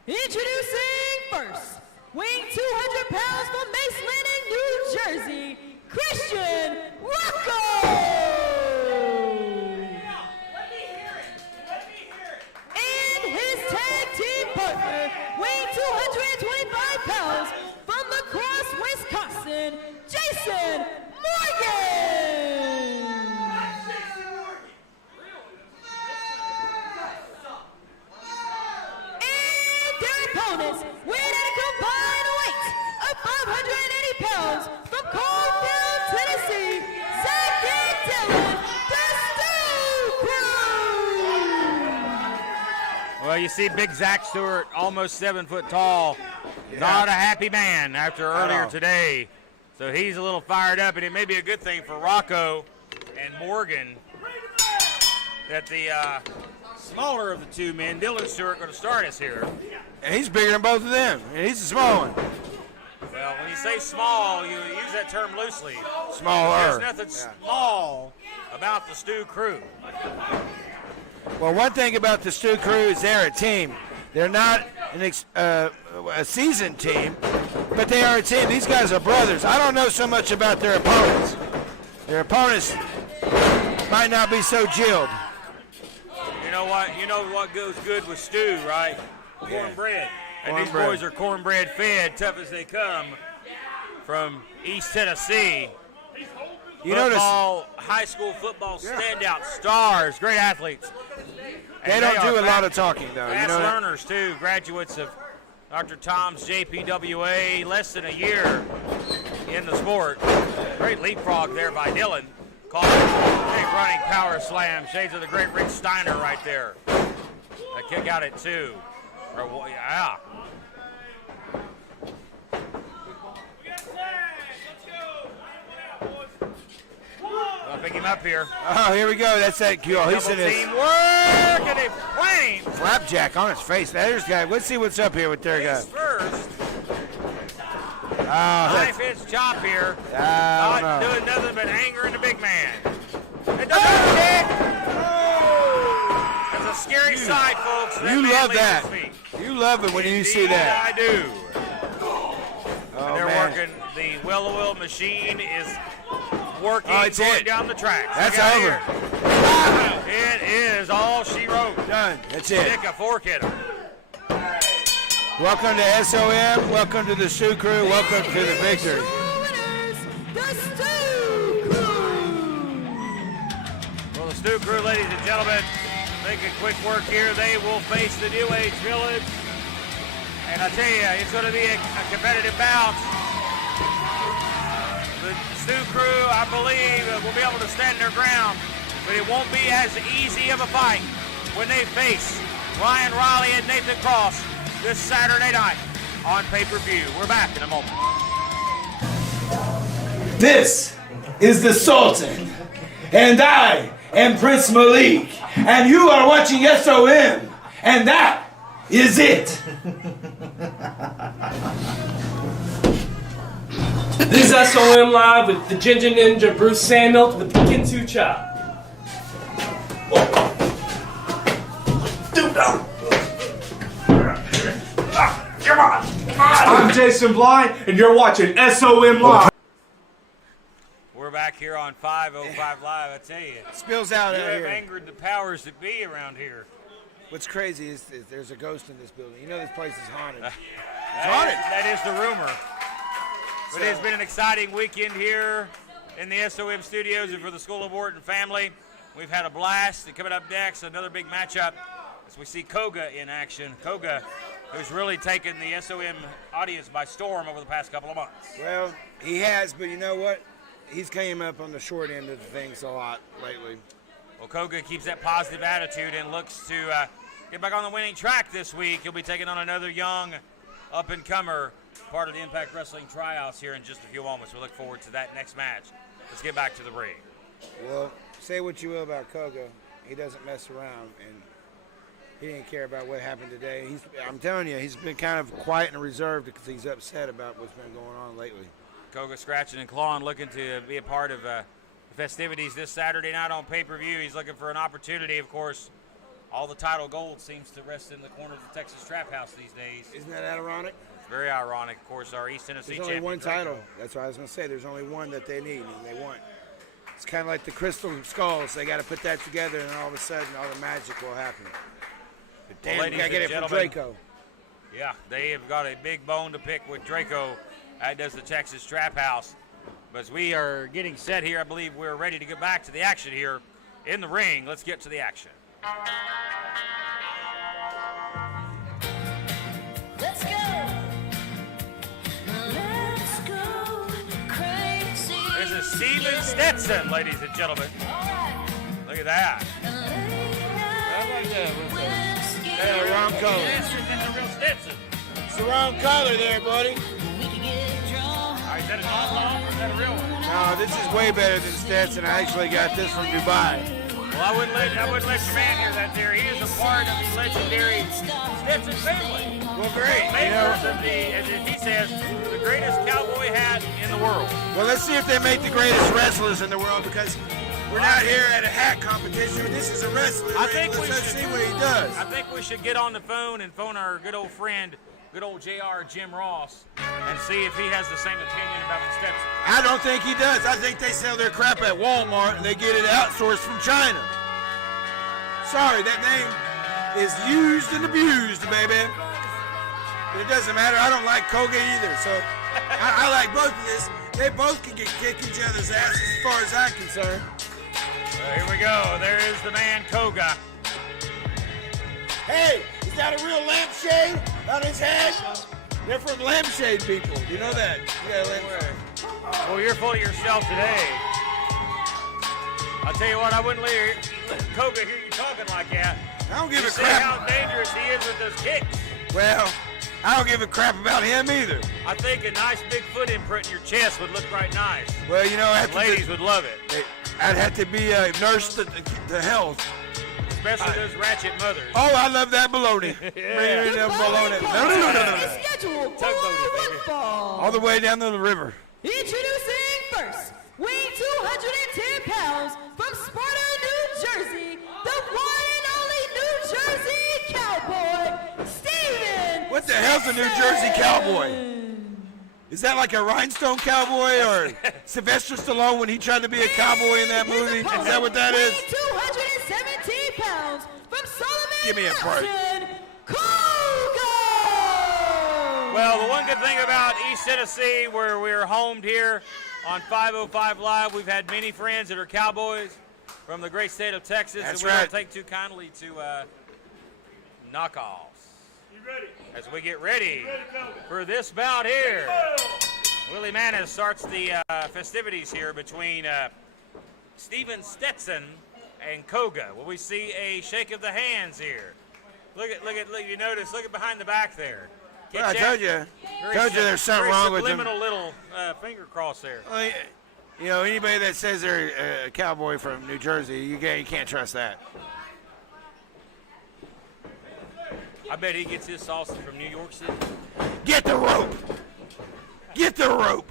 Introducing first, weighing 200 pounds from Mace Landing, New Jersey, Christian Rocco. And his tag team partner, weighing 225 pounds from La Crosse, Wisconsin, Jason Morgan. Opponents weighing at a combined weight of 580 pounds from Coalfield, Tennessee, Zach and Dylan, the Stew Crew. Well, you see big Zach Stewart, almost 7 foot tall. Not a happy man after earlier today. So he's a little fired up, and it may be a good thing for Rocco and Morgan that the smaller of the two men, Dylan Stewart, going to start us here. And he's bigger than both of them, and he's a small one. Well, when you say small, you use that term loosely. Smaller. There's nothing small about the Stew Crew. Well, one thing about the Stew Crew is they're a team. They're not a seasoned team, but they are a team. These guys are brothers. I don't know so much about their opponents. Their opponents might not be so gilled. You know what? You know what goes good with stew, right? Cornbread. And these boys are cornbread fed, tough as they come, from East Tennessee. You Football, high school football standout stars, great athletes. They don't do a lot of talking, though. Fast You know that? learners, too, graduates of Dr. Tom's JPWA, less than a year in the sport. Great leapfrog there by Dylan. Called big running power slam. Shades of the great Rick Steiner right there. A kick out at 2. Yeah. I'll pick him up here. Oh, here we go. That's that cue. He's in his Teamwork and a plane. flapjack on his face. There's guy. Let's see what's up here with their guy. First, Oh, that's, knife hits chop here. I don't Not know. doing nothing but angering the big man. And the kick. That's a scary sight, folks. You man love leaves that. his feet. You love it when you see Indeed, that. I do. Oh, They're man. working. The well-oiled machine is working, Oh, it's going it. down the tracks. That's Look out over. here. It is all she wrote. Done. That's it. Stick a fork in her. Welcome to SOM. Welcome to the Stew Crew. Welcome to the victory. Winners, the Stew Crew. Well, the Stew Crew, ladies and gentlemen, making quick work here. They will face the New Age Village. And I tell you, it's going to be a competitive bout. The Stew Crew, I believe, will be able to stand their ground, but it won't be as easy of a fight when they face Ryan Riley and Nathan Cross this Saturday night on pay-per-view. We're back in a moment. This is the Sultan, and I am Prince Malik, and you are watching SOM, and that is it. This is SOM Live with the Ginger Ninja Bruce Samuels with the Kinsu Chop. I'm Jason Blind, and you're watching SOM Live. We're back here on 505 Live. I tell you, Spills out you out have here. angered the powers that be around here. What's crazy is there's a ghost in this building. You know this place is haunted. That is the rumor. But it's been an exciting weekend here in the SOM studios and for the School of Morton family. We've had a blast. And coming up next, another big matchup as we see Koga in action. Koga, who's really taken the SOM audience by storm over the past couple of months. Well, he has, but you know what? He's came up on the short end of things a lot lately. Well, Koga keeps that positive attitude and looks to get back on the winning track this week. He'll be taking on another young up-and-comer, part of the Impact Wrestling tryouts here in just a few moments. We look forward to that next match. Let's get back to the ring. Well, say what you will about Koga, he doesn't mess around, and he didn't care about what happened today. I'm telling you, he's been kind of quiet and reserved because he's upset about what's been going on lately. Koga scratching and clawing, looking to be a part of the festivities this Saturday night on pay-per-view. He's looking for an opportunity, of course. All the title gold seems to rest in the corner of the Texas Trap House these days. Isn't that ironic? It's very ironic, of course, our East Tennessee There's champion. only one title. That's what I was going to say. There's only one that they need and they want. It's kind of like the crystal skulls. They got to put that together, and all of a sudden, all the magic will happen. But damn, Ladies we got to get and it from gentlemen, Draco. Yeah, they have got a big bone to pick with Draco, as does the Texas Trap House. But as we are getting set here, I believe we're ready to get back to the action here in the ring. Let's get to the action. Let's go. Let's go crazy. This is Steven Stetson, ladies and gentlemen. Look at that. I like that. Yeah, wrong color. This is the real Stetson. It's the wrong color there, buddy. Is that a knockoff or is that a real one? No, this is way better than Stetson. I actually got this from Dubai. Well, I wouldn't let your man hear that there. He is a part of the legendary Stetson family. Well, great. Makers of the, as he says, the greatest cowboy hat in the world. Well, let's see if they make the greatest wrestlers in the world, because we're not here at a hat competition. This is a wrestling I ring. think we Let's should see what he does. I think we should get on the phone and phone our good old friend, good old JR Jim Ross, and see if he has the same opinion about the Stetson. I don't think he does. I think they sell their crap at Walmart and they get it outsourced from China. Sorry, that name is used and abused, baby. But it doesn't matter. I don't like Koga either, so I like both of this. They both can kick each other's asses as far as I'm concerned. Here we go. There is the man Koga. Hey, is that a real lampshade on his head? They're from lampshade people. You know that? Yeah, lampshade. Well, you're full of yourself today. I'll tell you what, I wouldn't let Koga hear you talking like that. I don't give You a see crap. how dangerous he is with those kicks. Well, I don't give a crap about him either. I think a nice big foot imprint in your chest would look right nice. Well, you know, after Ladies would love it, I'd have to be a nurse to health. especially those ratchet mothers. Oh, I love that baloney. Yeah. Bring that baloney. Is scheduled for Tugboat, baby. one fall. All the way down to the river. Introducing first, weighing 210 pounds from Sparta, New Jersey, the one and only New Jersey Cowboy, Steven. What the hell's a New Jersey Cowboy? Is that like a rhinestone cowboy or Sylvester Stallone when he tried to be a cowboy in that movie? Is that what that is? Weighing 217 pounds from Solomon, Give me a break. Mountain, Koga. Well, the one good thing about East Tennessee, where we're homed here on 505 Live, we've had many friends that are cowboys from the great state of Texas, That's and we don't right. take too kindly to knockoffs. You ready? As we get ready Ready, Koga? for this bout here, Oh! Willie Manis starts the festivities here between Steven Stetson and Koga. Will we see a shake of the hands here? Look, you notice, look at behind the back there. Well, I Get told that? you. Told you there's something very wrong with them. subliminal little finger cross there. Well, you know, anybody that says they're a cowboy from New Jersey, you can't trust that. I bet he gets his sausage from New York City. Get the rope. Get the rope.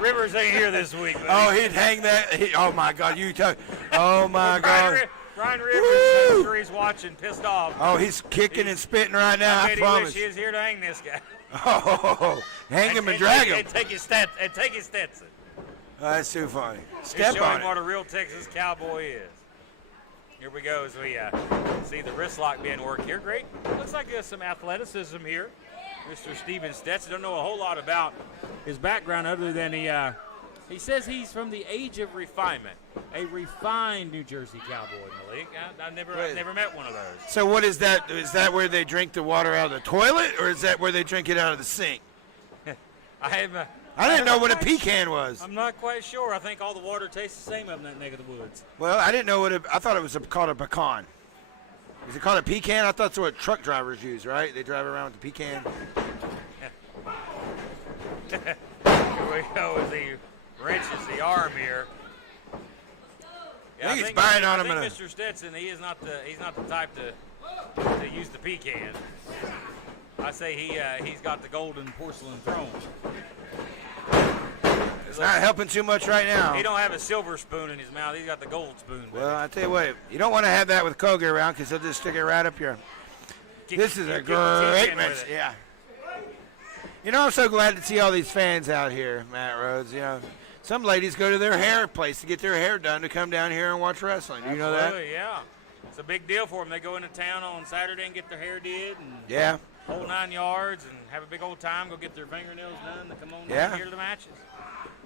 Rivers ain't here this week. Buddy. Oh, he'd hang that. Oh my God, you talk. Oh my God. Brian Rivers, Woo! I'm sure he's watching, pissed off. Oh, he's kicking and spitting right now. I I bet promise. he wish he was here to hang this guy. Oh, hang him and drag him. And take his Stetson. Oh, that's too funny. He's Step showing on what it. a real Texas cowboy is. Here we go as we see the wrist lock being worked here. Great. Looks like there's some athleticism here. Mr. Steven Stetson. Don't know a whole lot about his background other than he says he's from the age of refinement. A refined New Jersey cowboy, Malik. I've never met one of those. So what is that? Is that where they drink the water out of the toilet, or is that where they drink it out of the sink? I didn't know what a pecan was. I'm not quite sure. I think all the water tastes the same up in that neck of the woods. Well, I didn't know I thought it was called a pecan. Is it called a pecan? I thought that's what truck drivers use, right? They drive around with the pecan. Here we go as he wrenches the arm here. I think he's buying on him I in a- think Mr. Stetson, he's not the type to use the pecan. I say he's got the golden porcelain throne. not helping too much right now. He don't have a silver spoon in his mouth. He's got the gold spoon. Well, I tell you what, you don't want to have that with Koga around because he'll just stick it right up your. This is a great match. Yeah. You know, I'm so glad to see all these fans out here, Matt Rhodes. You know, some ladies go to their hair place to get their hair done to come down here and watch wrestling. Do you know that? Absolutely, yeah. It's a big deal for them. They go into town on Saturday and get their hair did. And Yeah. whole 9 yards and have a big old time. Go get their fingernails done. They come on Yeah. down here to the matches.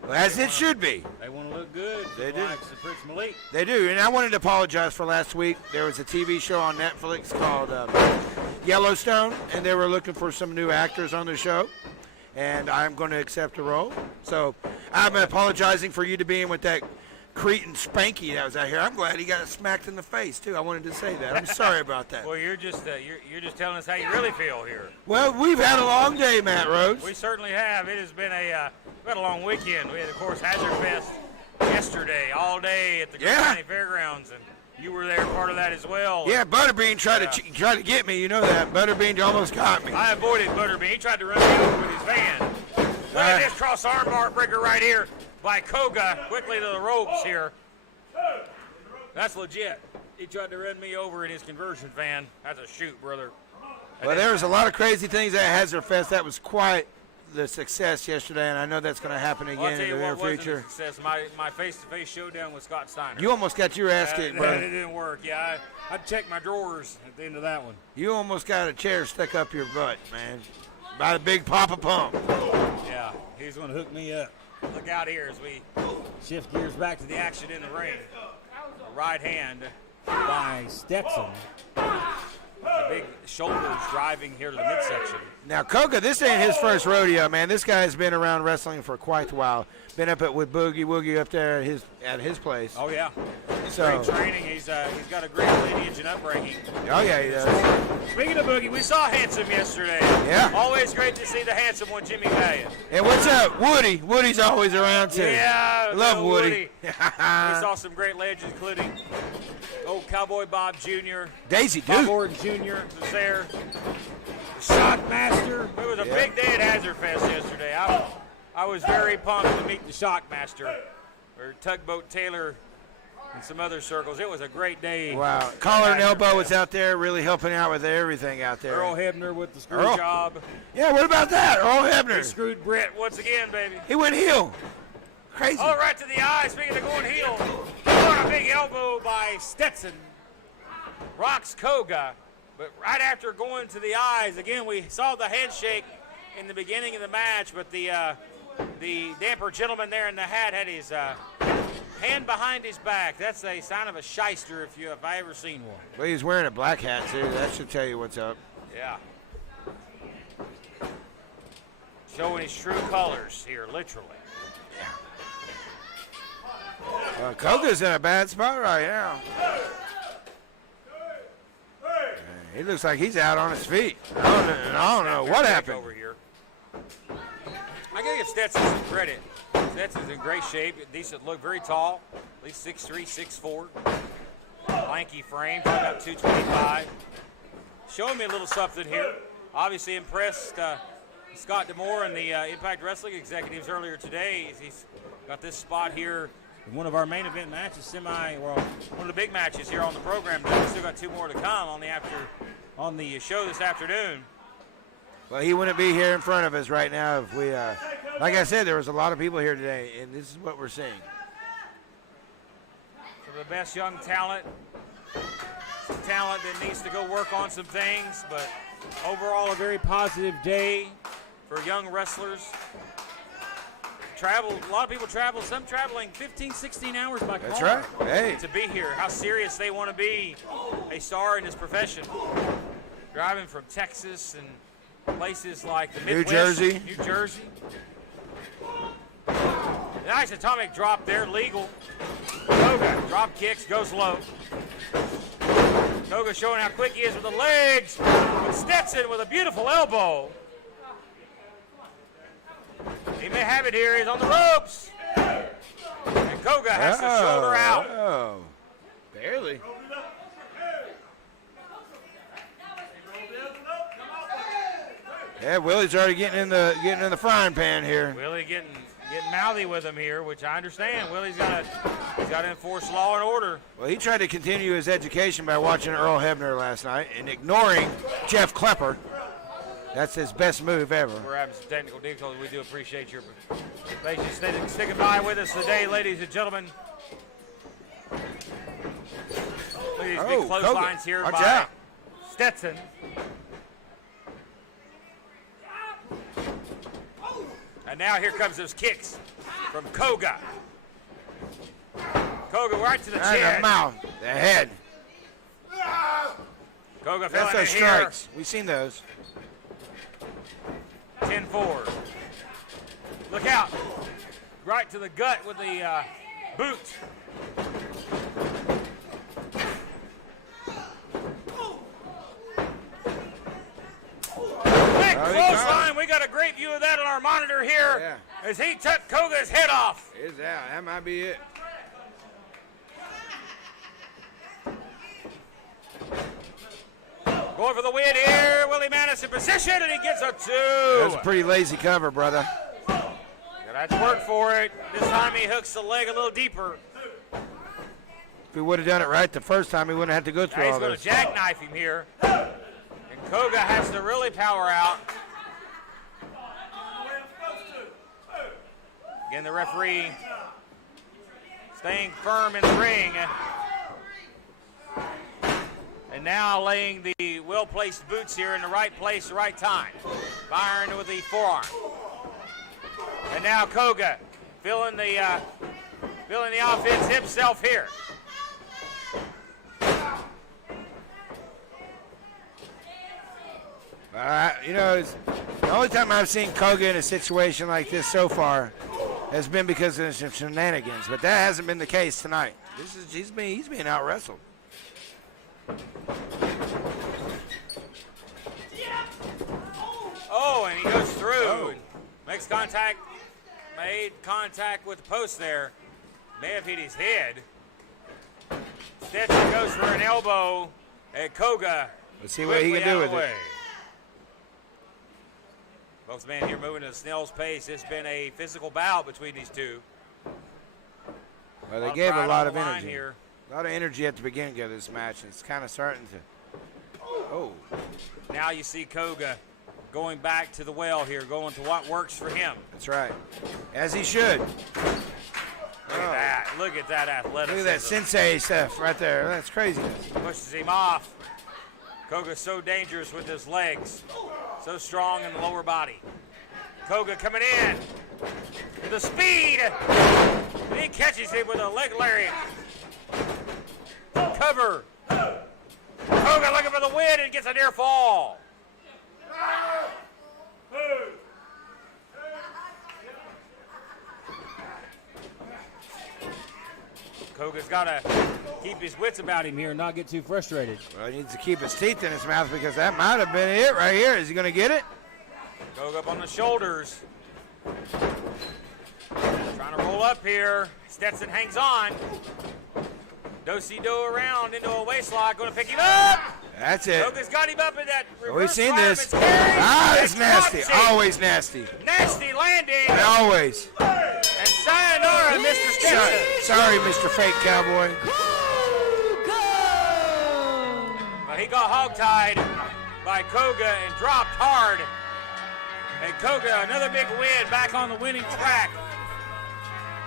Well, as it should be. They want to look good. They just do. Like the Prince Malik. They do. And I wanted to apologize for last week. There was a TV show on Netflix called Yellowstone, and they were looking for some new actors on the show. And I'm going to accept the role. So I'm apologizing for you to be in with that Cretan Spanky that was out here. I'm glad he got smacked in the face, too. I wanted to say that. I'm sorry about that. Well, you're just telling us how you really feel here. Well, we've had a long day, Matt Rhodes. We certainly have. It has been we had a long weekend. We had, of course, Hazard Fest yesterday, all day at the Green County Fairgrounds, and you were there, part of that as well. Yeah, Butterbean tried to get me. You know that. Butterbean almost got me. I avoided Butterbean. He tried to run me over with his van. Look at this cross armbar breaker right here by Koga. Quickly to the ropes here. That's legit. He tried to run me over in his conversion van. That's a shoot, brother. Well, there was a lot of crazy things at Hazard Fest. That was quite the success yesterday, and I know that's going to happen Well, again I'll tell in you the near what wasn't a future. success. My face-to-face showdown with Scott Steiner. You almost got your ass kicked, bro. It didn't work. Yeah, I checked my drawers at the end of that one. You almost got a chair stuck up your butt, man, by the big Papa Pump. Yeah, he's going to hook me up. Look out here as we shift gears back to the action in the ring. A right hand by Stetson. The big shoulders driving here to the midsection. Now, Koga, this ain't his first rodeo, man. This guy's been around wrestling for quite a while. Been up with Boogie Woogie up there at his place. Oh yeah, So, great training. He's got a great lineage and upbringing. oh yeah, he does. Speaking of Boogie, we saw Handsome yesterday. Yeah. Always great to see the Handsome one, Jimmy Valiant. And what's up, Woody? Woody's always around too. Yeah, love little Woody. We saw some great legends, including old Cowboy Bob Jr. Daisy Bob Duke. Morton Jr. was there. The Shockmaster. It was a big day at Hazard Fest yesterday. I was very pumped to meet the Shockmaster, or Tugboat Taylor, and some other circles. It was a great day. Wow, Collar and Elbow was out there really helping out with everything out there. Earl Hebner with the screw Earl? job. Yeah, what about that? Earl He Hebner. screwed Brett once again, baby. He went heel. Crazy. Oh, right to the eye. Speaking of going heel, a big elbow by Stetson. Rocks Koga. But right after going to the eyes, again, we saw the handshake in the beginning of the match, but the damper gentleman there in the hat had his hand behind his back. That's a sign of a shyster if I ever seen one. Well, he's wearing a black hat, too. That should tell you what's up. Yeah. Showing his true colors here, literally. Koga's in a bad spot right now. He looks like he's out on his feet. I don't know what happened. Over here. I gotta give Stetson some credit. Stetson's in great shape, decent look, very tall, at least 6'3", 6'4". Lanky frame, about 225. Showing me a little something here. Obviously impressed Scott D'Amore and the Impact Wrestling executives earlier today. He's got this spot here in one of our main event matches, one of the big matches here on the program. We've still got two more to come on the show this afternoon. Well, he wouldn't be here in front of us right now if we, like I said, there was a lot of people here today, and this is what we're seeing. For the best young talent, some talent that needs to go work on some things, but overall a very positive day for young wrestlers. A lot of people travel, some traveling 15, 16 hours by car. That's right. Hey. To be here, how serious they want to be a star in this profession. Driving from Texas and places like the Midwest. New Jersey. Nice atomic drop there, legal. Koga drop kicks, goes low. Koga showing how quick he is with the legs. But Stetson with a beautiful elbow. He may have it here. He's on the ropes. And Koga has to shoulder out. Oh, barely. Yeah, Willie's already getting in the frying pan here. Willie getting getting mouthy with him here, which I understand. Willie's got to enforce law and order. Well, he tried to continue his education by watching Earl Hebner last night and ignoring Jeff Klepper. That's his best move ever. We're having some technical difficulties. We do appreciate your patience sticking by with us today, ladies and gentlemen. Look at these big clotheslines Koga. here Watch by out. Stetson. And now here comes those kicks from Koga. Koga right to the chin. The mouth, the head. Koga That's feeling those it here. strikes. We've seen those. 10-4. Look out. Right to the gut with the boot. Big clothesline. We got a great view of that on our monitor here as he took Koga's head off. Is that? That might be it. Going for the win here. Willie Manis in position, and he gets a 2. That's a pretty lazy cover, brother. Got to work for it. This time he hooks the leg a little deeper. If he would have done it right the first time, he wouldn't have to go through Now all he's going this. to jackknife him here. And Koga has to really power out. Again, the referee staying firm in the ring. And now laying the well-placed boots here in the right place, the right time. Firing with the forearm. And now Koga feeling the offense himself here. You know, it's the only time I've seen Koga in a situation like this so far has been because of some shenanigans, but that hasn't been the case tonight. He's being out wrestled. Oh, and he goes through. And makes contact. Made contact with the post there. May have hit his head. Stetson goes for an elbow. And Koga. Let's see what he can do with it. Folks, man, here moving at a snail's pace. It's been a physical bout between these two. Well, they gave a lot of energy. Here. A lot of energy at the beginning of this match, and it's kind of starting to. Oh. Now you see Koga going back to the well here, going to what works for him. That's right. As he should. Look at that. Look at that athleticism. Look at that sensei stuff right there. That's craziness. Pushes him off. Koga's so dangerous with his legs. So strong in the lower body. Koga coming in. The speed. And he catches him with a leg lariat. Cover. Koga looking for the win and gets a near fall. Koga's got to keep his wits about him here and not get too frustrated. Well, he needs to keep his teeth in his mouth because that might have been it right here. Is he going to get it? Koga up on the shoulders. Trying to roll up here. Stetson hangs on. Do-si-do around into a waistlock. Going to pick him up. That's it. Koga's got him up in that reverse We've seen this. carry. It's nasty. Drops him. Always nasty. Nasty landing. Always. And sayonara, Mr. Stetson. Sorry, Mr. Fake Cowboy. Well, he got hogtied by Koga and dropped hard. And Koga, another big win, back on the winning track.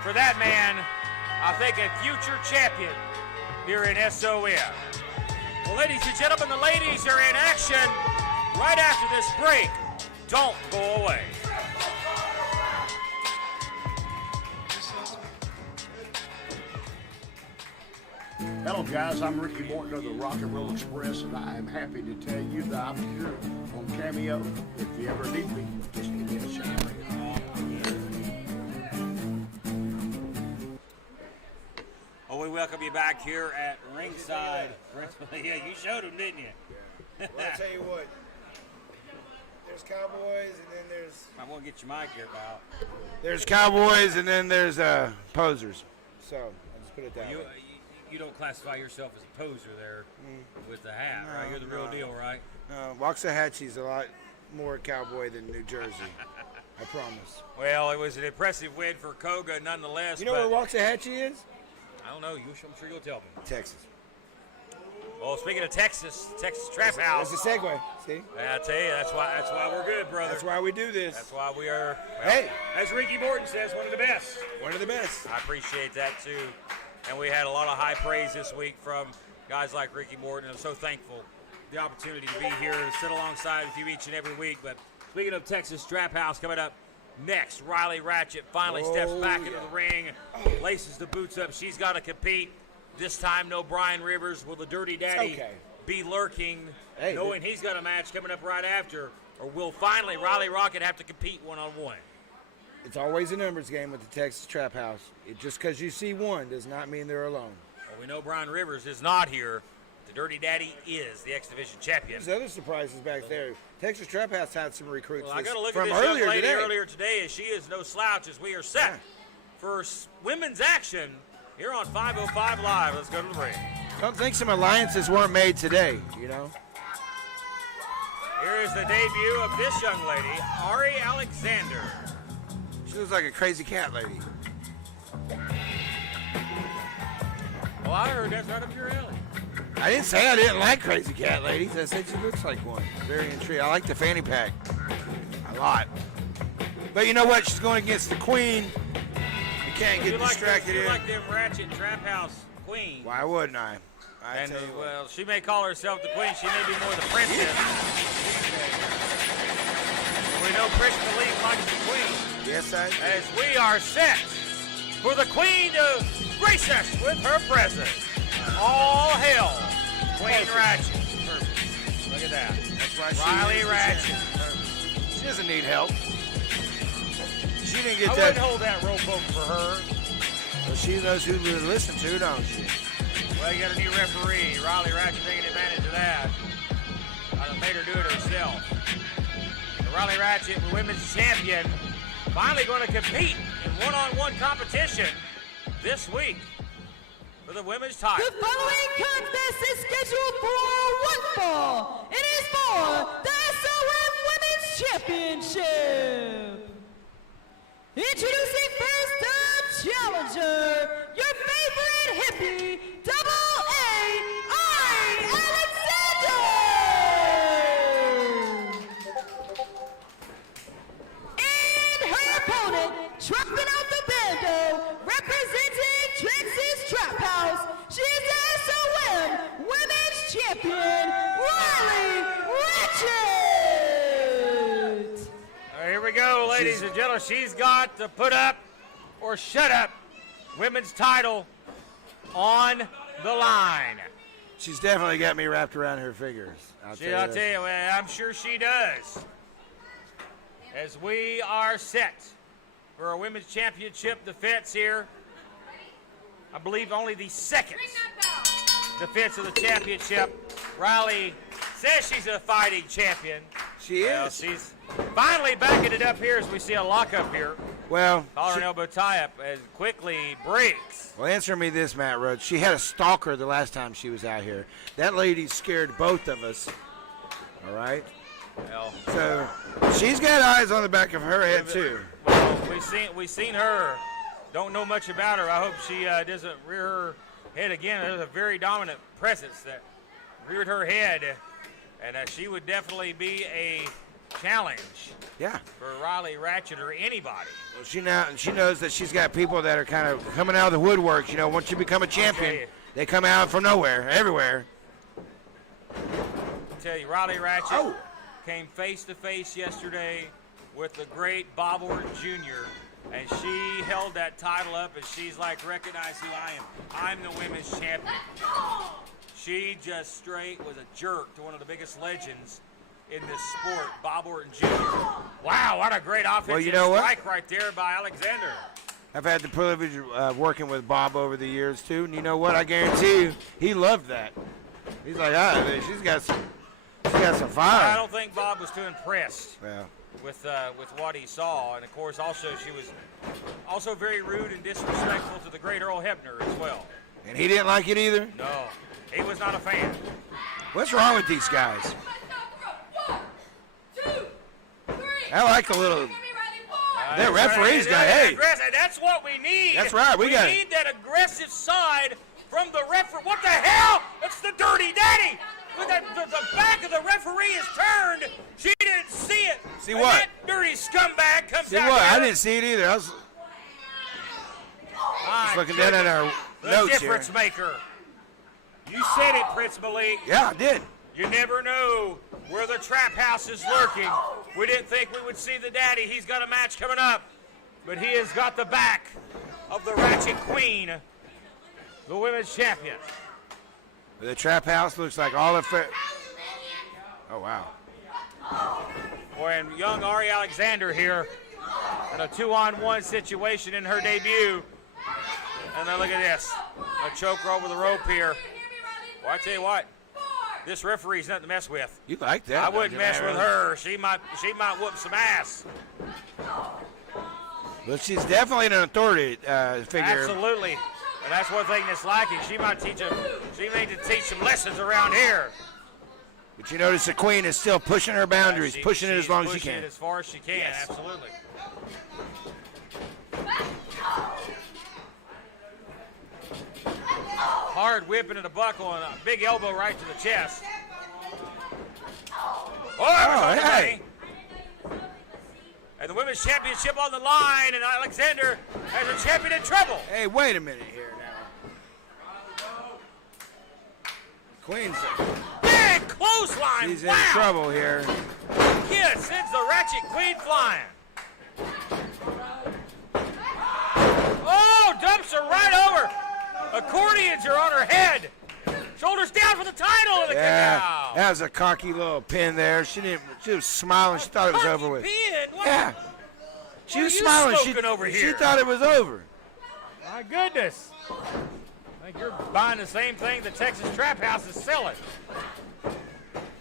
For that man, I think a future champion here in SOM. Well, ladies and gentlemen, the ladies are in action right after this break. Don't go away. Hello guys, I'm Ricky Morton of the Rock and Roll Express, and I am happy to tell you that I'm here on Cameo. If you ever need me, just give me a shout. Oh, we welcome you back here at ringside. Yeah, you showed them, didn't you? Well, I'll tell you what. There's Cowboys, and then there's... I'm going to get your mic here, pal. There's Cowboys, and then there's posers. So, I'll just put it that way. You don't classify yourself as a poser there with the hat, right? You're the real deal, right? Waxahachie's a lot more cowboy than New Jersey. I promise. Well, it was an impressive win for Koga nonetheless. You know where Waxahachie is? I don't know. I'm sure you'll tell me. Texas. Well, speaking of Texas Trap House. That's a segue. See? I tell you, that's why we're good, brother. That's why we do this. That's why we are. Well, hey, as Ricky Morton says, one of the best. One of the best. I appreciate that too, and we had a lot of high praise this week from guys like Ricky Morton. I'm so thankful for the opportunity to be here to sit alongside with you each and every week. But speaking of Texas Trap House, coming up next, Riley Ratchet finally steps back into the ring, laces the boots up. She's got to compete. This time, no Brian Rivers. Will the Dirty Daddy be lurking, knowing he's got a match coming up right after? Or will finally Riley Rocket have to compete one-on-one? It's always a numbers game with the Texas Trap House. Just because you see one does not mean they're alone. Well, we know Brian Rivers is not here. The Dirty Daddy is the X Division champion. There's other surprises back there. Texas Trap House had some recruits Well, I got to look from at this young lady today. earlier today, as she is no slouch, as we are set for women's action here on 505 Live. Let's go to the ring. Don't think some alliances weren't made today, you know. Here is the debut of this young lady, Ari Alexander. She looks like a crazy cat lady. Well, I heard that's right up your alley. I didn't say I didn't like crazy cat ladies. I said she looks like one. Very intriguing. I like the fanny pack a lot. But you know what? She's going against the queen. You can't get distracted You in. like them Ratchet Trap House queen. Why wouldn't I? And, well, she may call herself the queen. She may be more the princess. We know Christian Lee likes the queen. Yes, I do. As we are set for the queen to grace us with her presence. All hail, Queen Ratchet. Perfect. Look at that. That's why Riley Ratchet. She doesn't need help. She didn't get I that. wouldn't hold that rope open for her. Well, she knows who to listen to, don't she? Well, you got a new referee. Riley Ratchet taking advantage of that. I'd have made her do it herself. The Riley Ratchet, women's champion, finally going to compete in one-on-one competition this week for the women's title. The following contest is scheduled for one fall. It is for the SOM Women's Championship. Introducing first up challenger, your favorite hippie, Double A, Ari Alexander. And her opponent, dropping out the bando, representing Texas Trap House, she is the SOM Women's Champion, Riley Ratchet. Here we go, ladies and gentlemen. She's got to put up or shut up women's title on the line. She's definitely got me wrapped around her fingers. I'll tell you, well, I'm sure she does. As we are set for a women's championship defense here, I believe only the second defense of the championship. Riley says she's a fighting champion. She Well, is. she's finally backing it up here as we see a lockup here. Well, Collar and elbow tie-up as quickly breaks. well, answer me this, Matt Rhodes. She had a stalker the last time she was out here. That lady scared both of us. All right? Well, So she's got eyes on the back of her head, too. well, we've seen her. Don't know much about her. I hope she doesn't rear her head again. There's a very dominant presence that reared her head, and she would definitely be a challenge Yeah. for Riley Ratchet or anybody. Well, she knows that she's got people that are kind of coming out of the woodwork. You know, once you become a champion, Okay. they come out from nowhere, everywhere. I tell you, Riley Ratchet came face to face yesterday with the great Bob Orton Jr., and she held that title up, and she's like, recognize who I am. I'm the women's champion. She just straight was a jerk to one of the biggest legends in this sport, Bob Orton Jr. Wow, what a great offensive Well, you know what? strike right there by Alexander. I've had the privilege of working with Bob over the years, too. And you know what? I guarantee you, he loved that. He's like, she's got some fire. I don't think Bob was too impressed Well, with what he saw, and of course, also she was also very rude and disrespectful to the great Earl Hebner as well. and he didn't like it either. No, he was not a fan. What's wrong with these guys? I like a little That referee's got, hey. That's what we need. That's right, we got it. We need that aggressive side from the referee. What the hell? It's the Dirty Daddy. With the back of the referee is turned. She didn't see it. See and what? That dirty scumbag comes See out what? here. I didn't see it either. I was just looking down at our the notes difference here. maker. You said it, Prince Malik. Yeah, I did. You never know where the trap house is lurking. We didn't think we would see the daddy. He's got a match coming up. But he has got the back of the Ratchet Queen, the women's champion. The trap house looks like all of it. Oh, wow. Boy, and young Ari Alexander here in a 2-on-1 situation in her debut. And then look at this. A choker over the rope here. Well, I tell you what, this referee's nothing to mess with. You like that? I wouldn't mess with her. She might whoop some ass. But she's definitely an authority figure. Absolutely. And that's one thing that's lacking. She might need to teach some lessons around here. But you notice the queen is still pushing her boundaries, pushing it as long as she Pushing can. it as far as she can, Yes. absolutely. Hard whipping and a buckle and a big elbow right to the chest. Oh, hey. And the women's championship on the line, and Alexander has a champion in trouble. Hey, wait a minute here now. Queen's Big clothesline. she's Wow. in trouble here. Kid sends the Ratchet Queen flying. Oh, dumps her right over. Accordions are on her head. Shoulders down for the title of the Yeah, Koga. that was a cocky little pin there. She was smiling. She thought it was over with. Pin? What? Yeah. She What was are you smiling. smoking over She here? thought it was over. My goodness. I think you're buying the same thing the Texas Trap House is selling.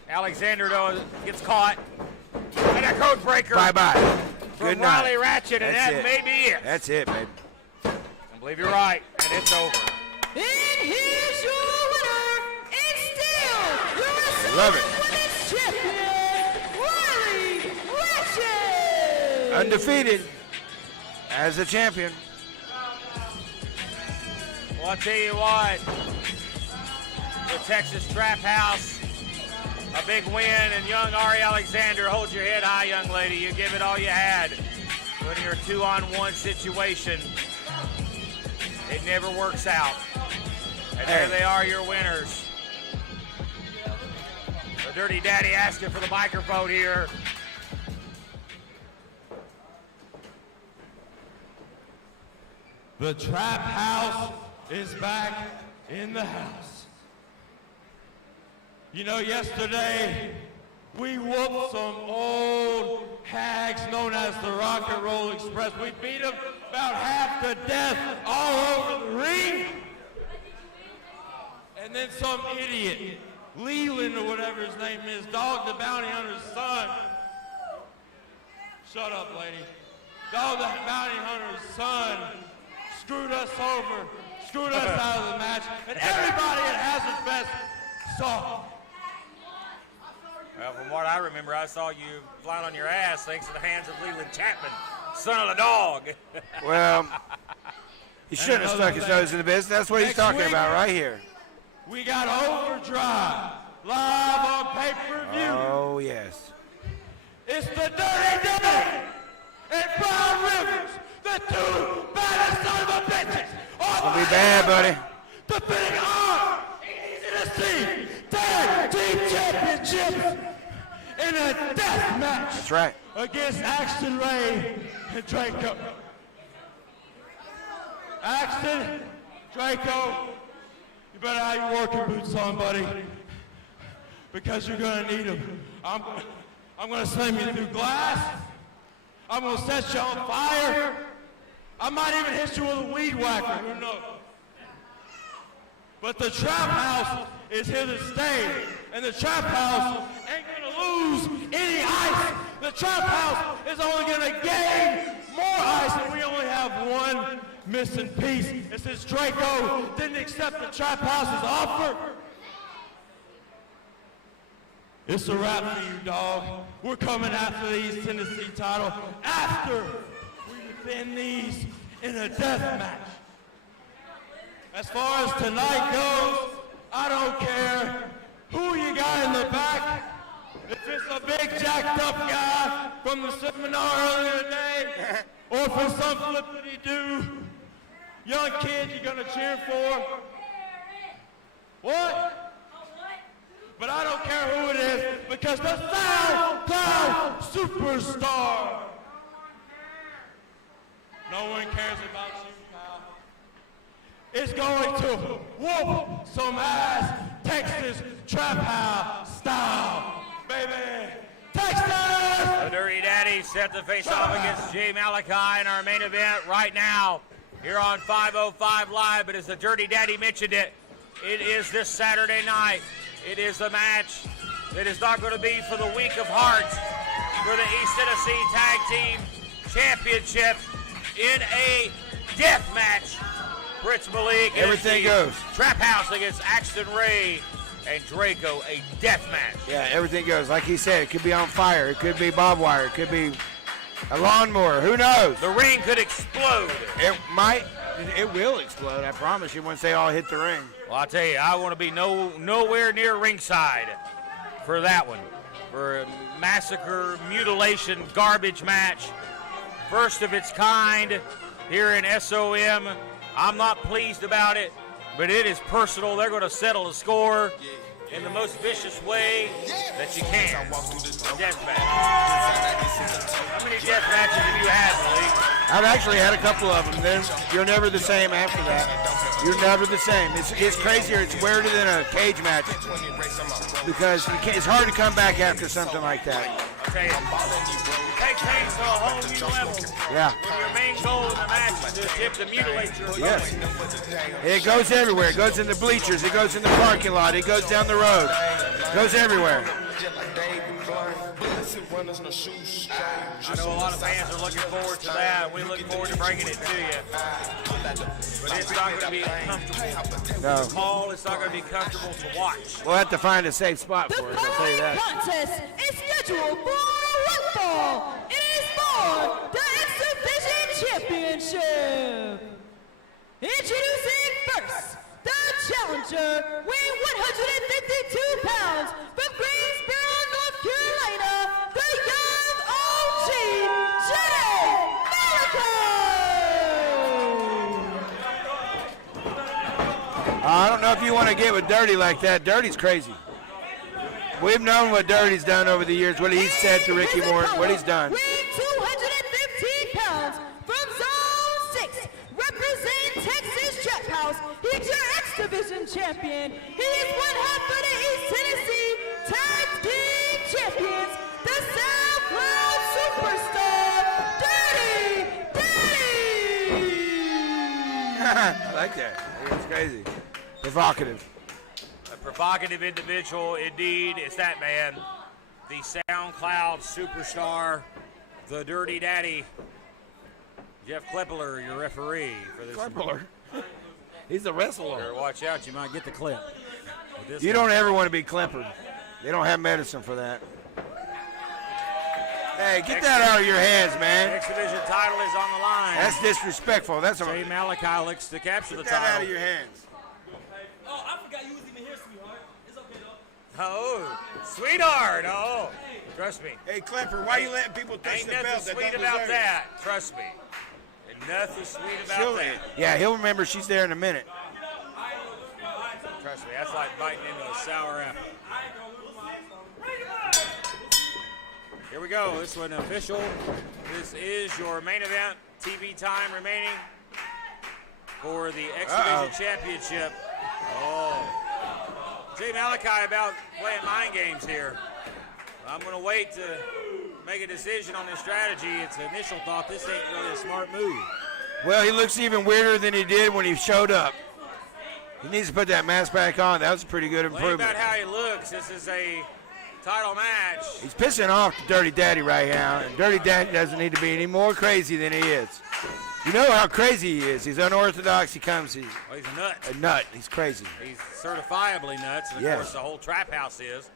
Alexander, though, gets caught. And a code breaker. Bye-bye. From Good night. Riley Ratchet, and That's that it. may be it. That's it, baby. I believe you're right, and it's over. And here's your winner, and still your Love it. Women's champion, Riley Ratchet. Undefeated as a champion. Well, I'll tell you what, the Texas Trap House, a big win, and young Ari Alexander, hold your head high, young lady. You give it all you had. When you're a 2-on-1 situation, it never works out. And there they are, your winners. The Dirty Daddy asking for the microphone here. The Trap House is back in the house. You know, yesterday we whooped some old hags known as the Rock and Roll Express. We beat them about half to death all over the ring. And then some idiot, Leland or whatever his name is, Dog the Bounty Hunter's son. Shut up, lady. Dog the Bounty Hunter's son screwed us over, screwed us out of the match, and everybody at Hazard's Fest saw. Well, from what I remember, I saw you flying on your ass thanks to the hands of Leland Chapman, son of the dog. Well, he shouldn't have stuck his nose in the business. That's what he's Next talking week, about right here. We got Overdrive live on pay-per-view. Oh, yes. It's the Dirty Daddy and Brown Rivers, the two baddest son of a bitches. It's gonna be bad, buddy. Defending our easy to see tag team championships in a death match. That's right. Against Axton Ray and Draco. Axton, Draco, you better have your working boots on, buddy, because you're gonna need them. I'm gonna slam you through glass. I'm gonna set you on fire. I might even hit you with a weed whacker, who knows? But the Trap House is here to stay, and the Trap House ain't gonna lose any ice. The Trap House is only gonna gain more ice, and we only have one missing piece. And since Draco didn't accept the Trap House's offer, it's a wrap for you, dog. We're coming after the East Tennessee title after bend knees in a death match. As far as tonight goes, I don't care who you got in the back. If it's a big jacked up guy from the seminar earlier today, or if it's some flippity-doo young kid you're gonna cheer for. What? But I don't care who it is, because the SoundCloud Superstar. No one cares about you, Kyle. Is going to whoop some ass, Texas Trap House style, baby. Texas! The Dirty Daddy set to face off against Jay Malachi in our main event right now here on 505 Live. But as the Dirty Daddy mentioned it, it is this Saturday night. It is the match that is not going to be for the weak of heart for the East Tennessee Tag Team Championship in a death match. Fritz Malik. Everything goes. Trap House against Axton Ray and Draco, a death match. Yeah, everything goes. Like he said, it could be on fire. It could be barbed wire. It could be a lawnmower. Who knows? The ring could explode. It might. It will explode. I promise you once they all hit the ring. Well, I'll tell you, I want to be nowhere near ringside for that one. For a massacre, mutilation, garbage match. First of its kind here in SOM. I'm not pleased about it, but it is personal. They're going to settle the score in the most vicious way that you can. Death match. How many death matches have you had, Malik? I've actually had a couple of them. Then you're never the same after that. You're never the same. It's crazier. It's weirder than a cage match because it's hard to come back after something like that. I'll tell you, it takes things to a whole new level. Yeah. When your main goal in the match is to attempt to mutilate your opponent. Yes. It goes everywhere. It goes in the bleachers. It goes in the parking lot. It goes down the road. It goes everywhere. I know a lot of fans are looking forward to that. We look forward to bringing it to you. But it's not going to be comfortable No. to call. It's not going to be comfortable to watch. We'll have to find a safe spot The for it. I'll tell you following that. contest is scheduled for one fall. It is for the X Division Championship. Introducing first, the challenger, weighing 152 pounds, from Greensboro, North Carolina, the young OG, Jay Malachi. I don't know if you want to get with Dirty like that. Dirty's crazy. We've known what Dirty's done over the years, what he's said to Ricky Morton, what he's done. Weighing 215 pounds, from Zone 6, representing Texas Trap House, he's your X Division champion. He is one half of the East Tennessee Tag Team Champions, the SoundCloud Superstar, Dirty Daddy. I like that. It's crazy. Provocative. A provocative individual, indeed. It's that man, the SoundCloud Superstar, the Dirty Daddy. Jeff Kleppeler, your referee for this. Kleppeler. He's a wrestler. Better watch out, you might get the clip. You don't ever want to be Kleppered. They don't have medicine for that. Hey, get that out of your hands, man. X Division title is on the line. That's disrespectful. That's a Jay Malachi looks to capture the get that out title. of your hands. Oh, I forgot you was even here, sweetheart. It's okay, though. Oh, sweetheart. Oh, trust me. Hey, Klepper, why you letting people touch Ain't the nothing belt that sweet don't about deserve that. Trust me. Ain't nothing sweet about She'll- that. Yeah, he'll remember she's there in a minute. Trust me, that's like biting into a sour apple. Here we go. This one official. This is your main event. TV time remaining for the X Division Championship. Oh. Jay Malachi about playing mind games here. I'm going to wait to make a decision on this strategy. It's an initial thought. This ain't really a smart move. Well, he looks even weirder than he did when he showed up. He needs to put that mask back on. That was a pretty good Well, ain't improvement. about how he looks. This is a title match. He's pissing off the Dirty Daddy right now, and Dirty Daddy doesn't need to be any more crazy than he is. You know how crazy he is. He's unorthodox. He's Well, he's a nut. a nut. He's crazy. He's certifiably nuts, and of Yes. course the whole trap house is.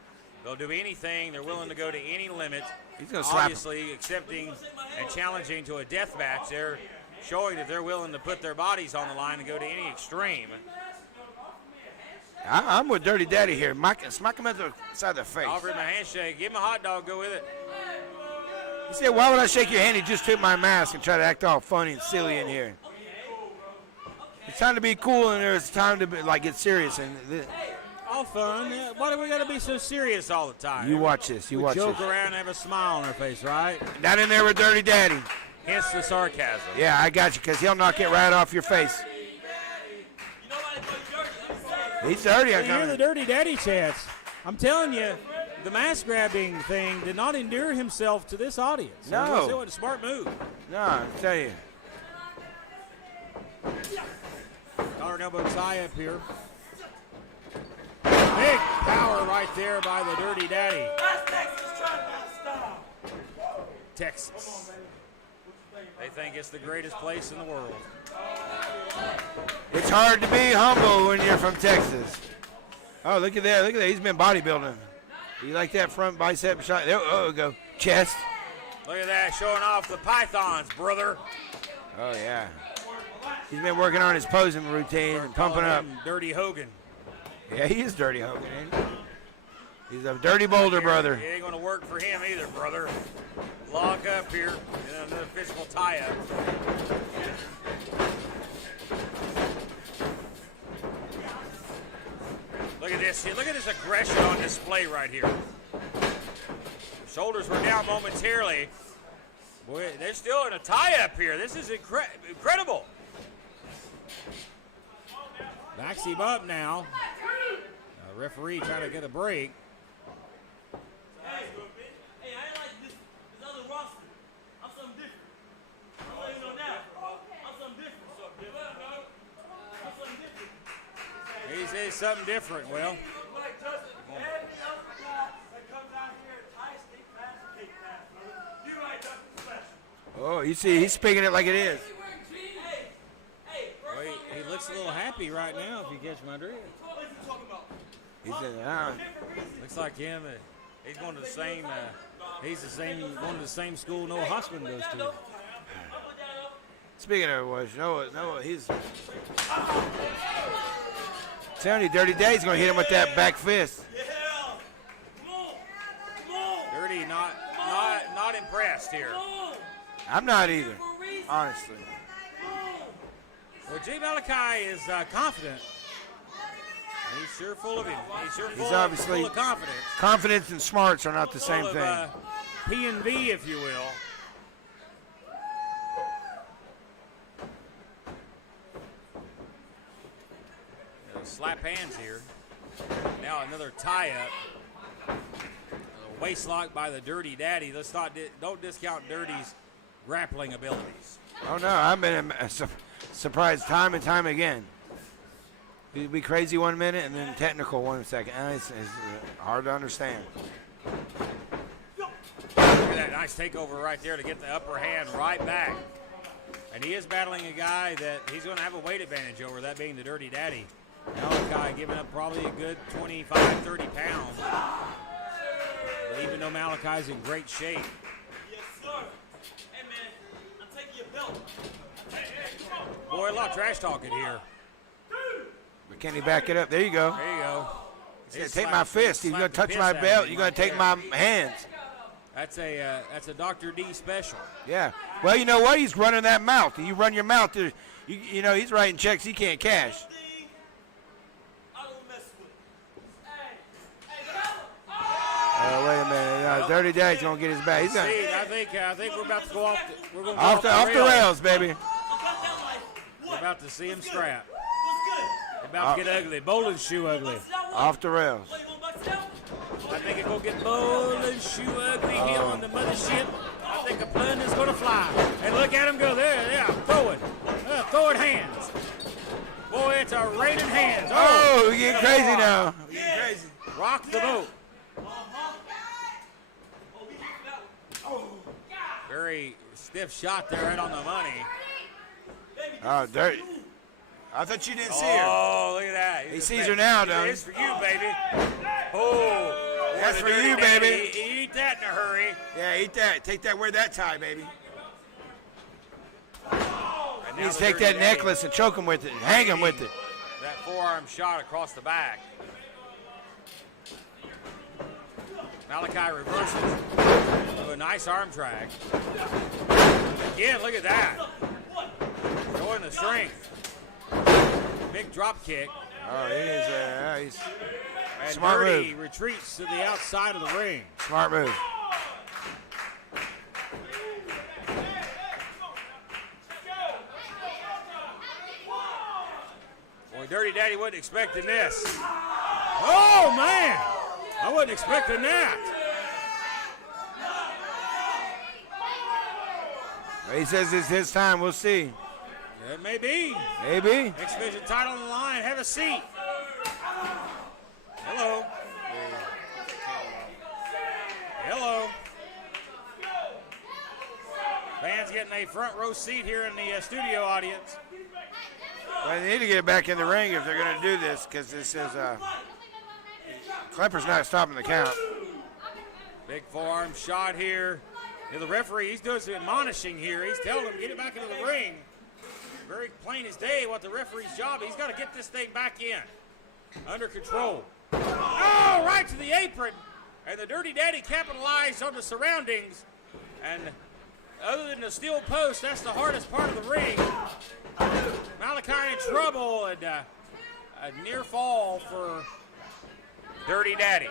They'll do anything. They're willing to go to any limit. He's going to slap him. Obviously, accepting and challenging to a death match. They're showing that they're willing to put their bodies on the line and go to any extreme. I'm with Dirty Daddy here. Smack him at the side of the face. Offer him a handshake. Give him a hot dog. Go with it. He said, why would I shake your hand? He just took my mask and try to act all funny and silly in here. It's time to be cool, and there's time to get serious. And All fun. Why do we got to be so serious all the time? you watch this. You watch this. Joke around and have a smile on our face, right? Not in there with Dirty Daddy. Hence the sarcasm. Yeah, I got you, because he'll knock it right off your face. He's dirty. You hear the Dirty Daddy chants. I'm telling you, the mask grabbing thing did not endear himself to this audience. No. It was a smart move. No, I tell you. Collar and elbow tie up here. Big power right there by the Dirty Daddy. Texas. They think it's the greatest place in the world. It's hard to be humble when you're from Texas. Oh, look at that. Look at that. He's been bodybuilding. You like that front bicep shot? There we go. Chest. Look at that, showing off the pythons, brother. Oh, yeah. He's been working on his posing routine and pumping up. Dirty Hogan. Yeah, he is Dirty Hogan, ain't he? He's a dirty boulder, brother. It ain't going to work for him either, brother. Lock up here in another physical tie-up. Look at this. Look at this aggression on display right here. Shoulders were down momentarily. Boy, they're still in a tie-up here. This is incredible. Backs him up now. Referee trying to get a break. Hey, I ain't like this other roster. I'm something different. I'm letting you know now. I'm something different. I'm something different. He says something different. Well, Like Justin, every other guy that comes out here and ties, stick pass, and kick pass, brother. You ain't nothing special. Oh, you see, he's speaking it like it is. Well, he looks a little happy right now, if you catch my drift. What are you talking about? He said, looks like him. He's going to the same. Going to the same school Noah Hoskman goes to. Speaking of which, Noah, he's telling you, Dirty Daddy's going to hit him with that back fist. Yeah. Come on. Dirty, not impressed here. I'm not either, honestly. Well, Jay Malachi is confident. He's sure full of him. He's obviously full of confidence. Confidence and smarts are not the same Full thing. of, P&V, if you will. Slap hands here. Now another tie-up. A waist lock by the Dirty Daddy. Let's don't discount Dirty's grappling abilities. Oh, no, I've been surprised time and time again. He'd be crazy 1 minute and then technical 1 second. It's hard to understand. Look at that nice takeover right there to get the upper hand right back. And he is battling a guy that he's going to have a weight advantage over, that being the Dirty Daddy. Malachi giving up probably a good 25, 30 pounds. But even though Malachi's in great shape. Yes, sir. Hey, man, I'm taking your belt. Hey, come on. Boy, a lot of trash talking here. But can he back it up? There you go. There you go. He said, take my fist. He's going to touch my belt. You're going to take my hands. That's a Dr. D special. Yeah. Well, you know what? He's running that mouth. You run your mouth. You know, he's writing checks he can't cash. I don't mess with. Wait a minute. Dirty Daddy's going to get his back. He's going I think we're about to go off. We're going to off the rails, baby. We're about to see him scrap. What's good? About to get ugly. Bowling shoe ugly. Off the rails. What, you want bucks out? I think it's going to get bowling shoe ugly here on the mothership. I think a plane is going to fly. And look at him go there. Yeah, throwing. Throwing hands. Boy, it's a raining hands. Oh, we're getting crazy now. We're getting crazy. Rock the boat. Very stiff shot there, right on the money. Oh, Dirty. I thought you didn't see her. Oh, look at that. He sees her now, though. It's for you, baby. Oh, That's the for Dirty you, Daddy. baby. Eat that in a hurry. Yeah, eat that. Take that, wear that tie, baby. And You now just the take Dirty that Daddy, necklace and choke him with it. Hang him with it. that forearm shot across the back. Malachi reverses to a nice arm drag. Again, look at that. Showing the strength. Big drop kick. Oh, he's And smart Dirty move. Retreats to the outside of the ring. Smart move. Boy, Dirty Daddy wasn't expecting this. Oh, man. I wasn't expecting that. He says it's his time. We'll see. It may be. Maybe. X Division title on the line. Have a seat. Hello. Hello. Fans getting a front row seat here in the studio audience. Well, they need to get back in the ring if they're going to do this, because this is Klepper's not stopping the count. Big forearm shot here. The referee, he's doing some admonishing here. He's telling him, get it back into the ring. Very plain as day what the referee's job is. He's got to get this thing back in. Under control. Oh, right to the apron. And the Dirty Daddy capitalized on the surroundings. And other than the steel post, that's the hardest part of the ring. Malachi in trouble, and a near fall for Dirty Daddy.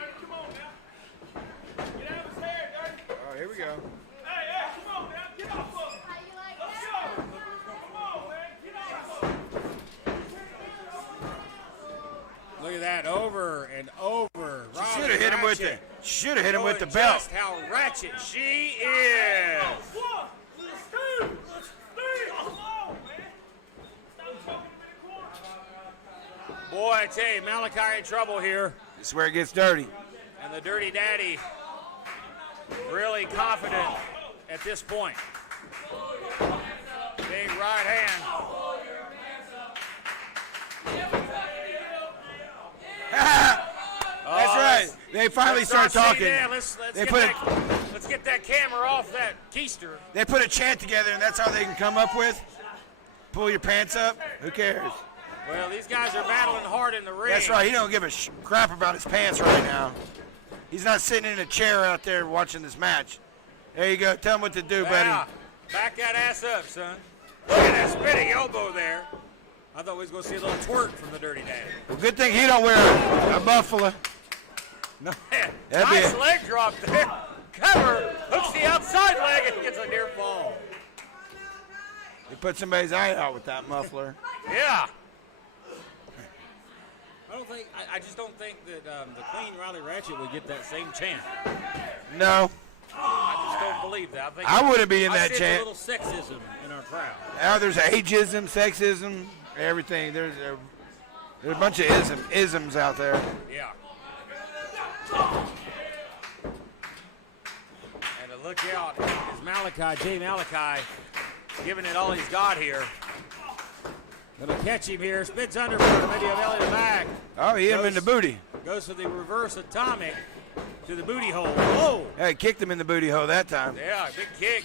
Oh, here we go. Look at that, over and over. Should have hit him with Ratchet. the Showing belt. Just how ratchet she is. Boy, I tell you, Malachi in trouble here. This is where it gets dirty. And the Dirty Daddy really confident at this point. Big right hand. That's right. They finally start talking. Let's They get put let's get that camera off that keister. They put a chant together, and that's how they can come up with. Pull your pants up. Who cares? Well, these guys are battling hard in the ring. That's right. He don't give a crap about his pants right now. He's not sitting in a chair out there watching this match. There you go. Tell him what to do, buddy. Yeah. Back that ass up, son. Look at that spinning elbow there. I thought we was going to see a little twerk from the Dirty Daddy. Well, good thing he don't wear a muffler. No. That'd be Nice a- leg drop there. Cover. Hooks the outside leg and gets a near fall. He put somebody's eye out with that muffler. Yeah. I just don't think that the Queen Riley Ratchet would get that same chant. No, I just don't believe that. think I wouldn't be in I that sense chant. a little sexism in our crowd. Now there's ageism, sexism, everything. There's a bunch of isms out there. Yeah. And to look out is Malachi, J. Malachi, giving it all he's got here. Gonna catch him here. Spins underfoot, maybe a belly to back. Oh, he hit him in the booty. Goes for the reverse atomic to the booty hole. Whoa! Hey, kicked him in the booty hole that time. Yeah, big kick.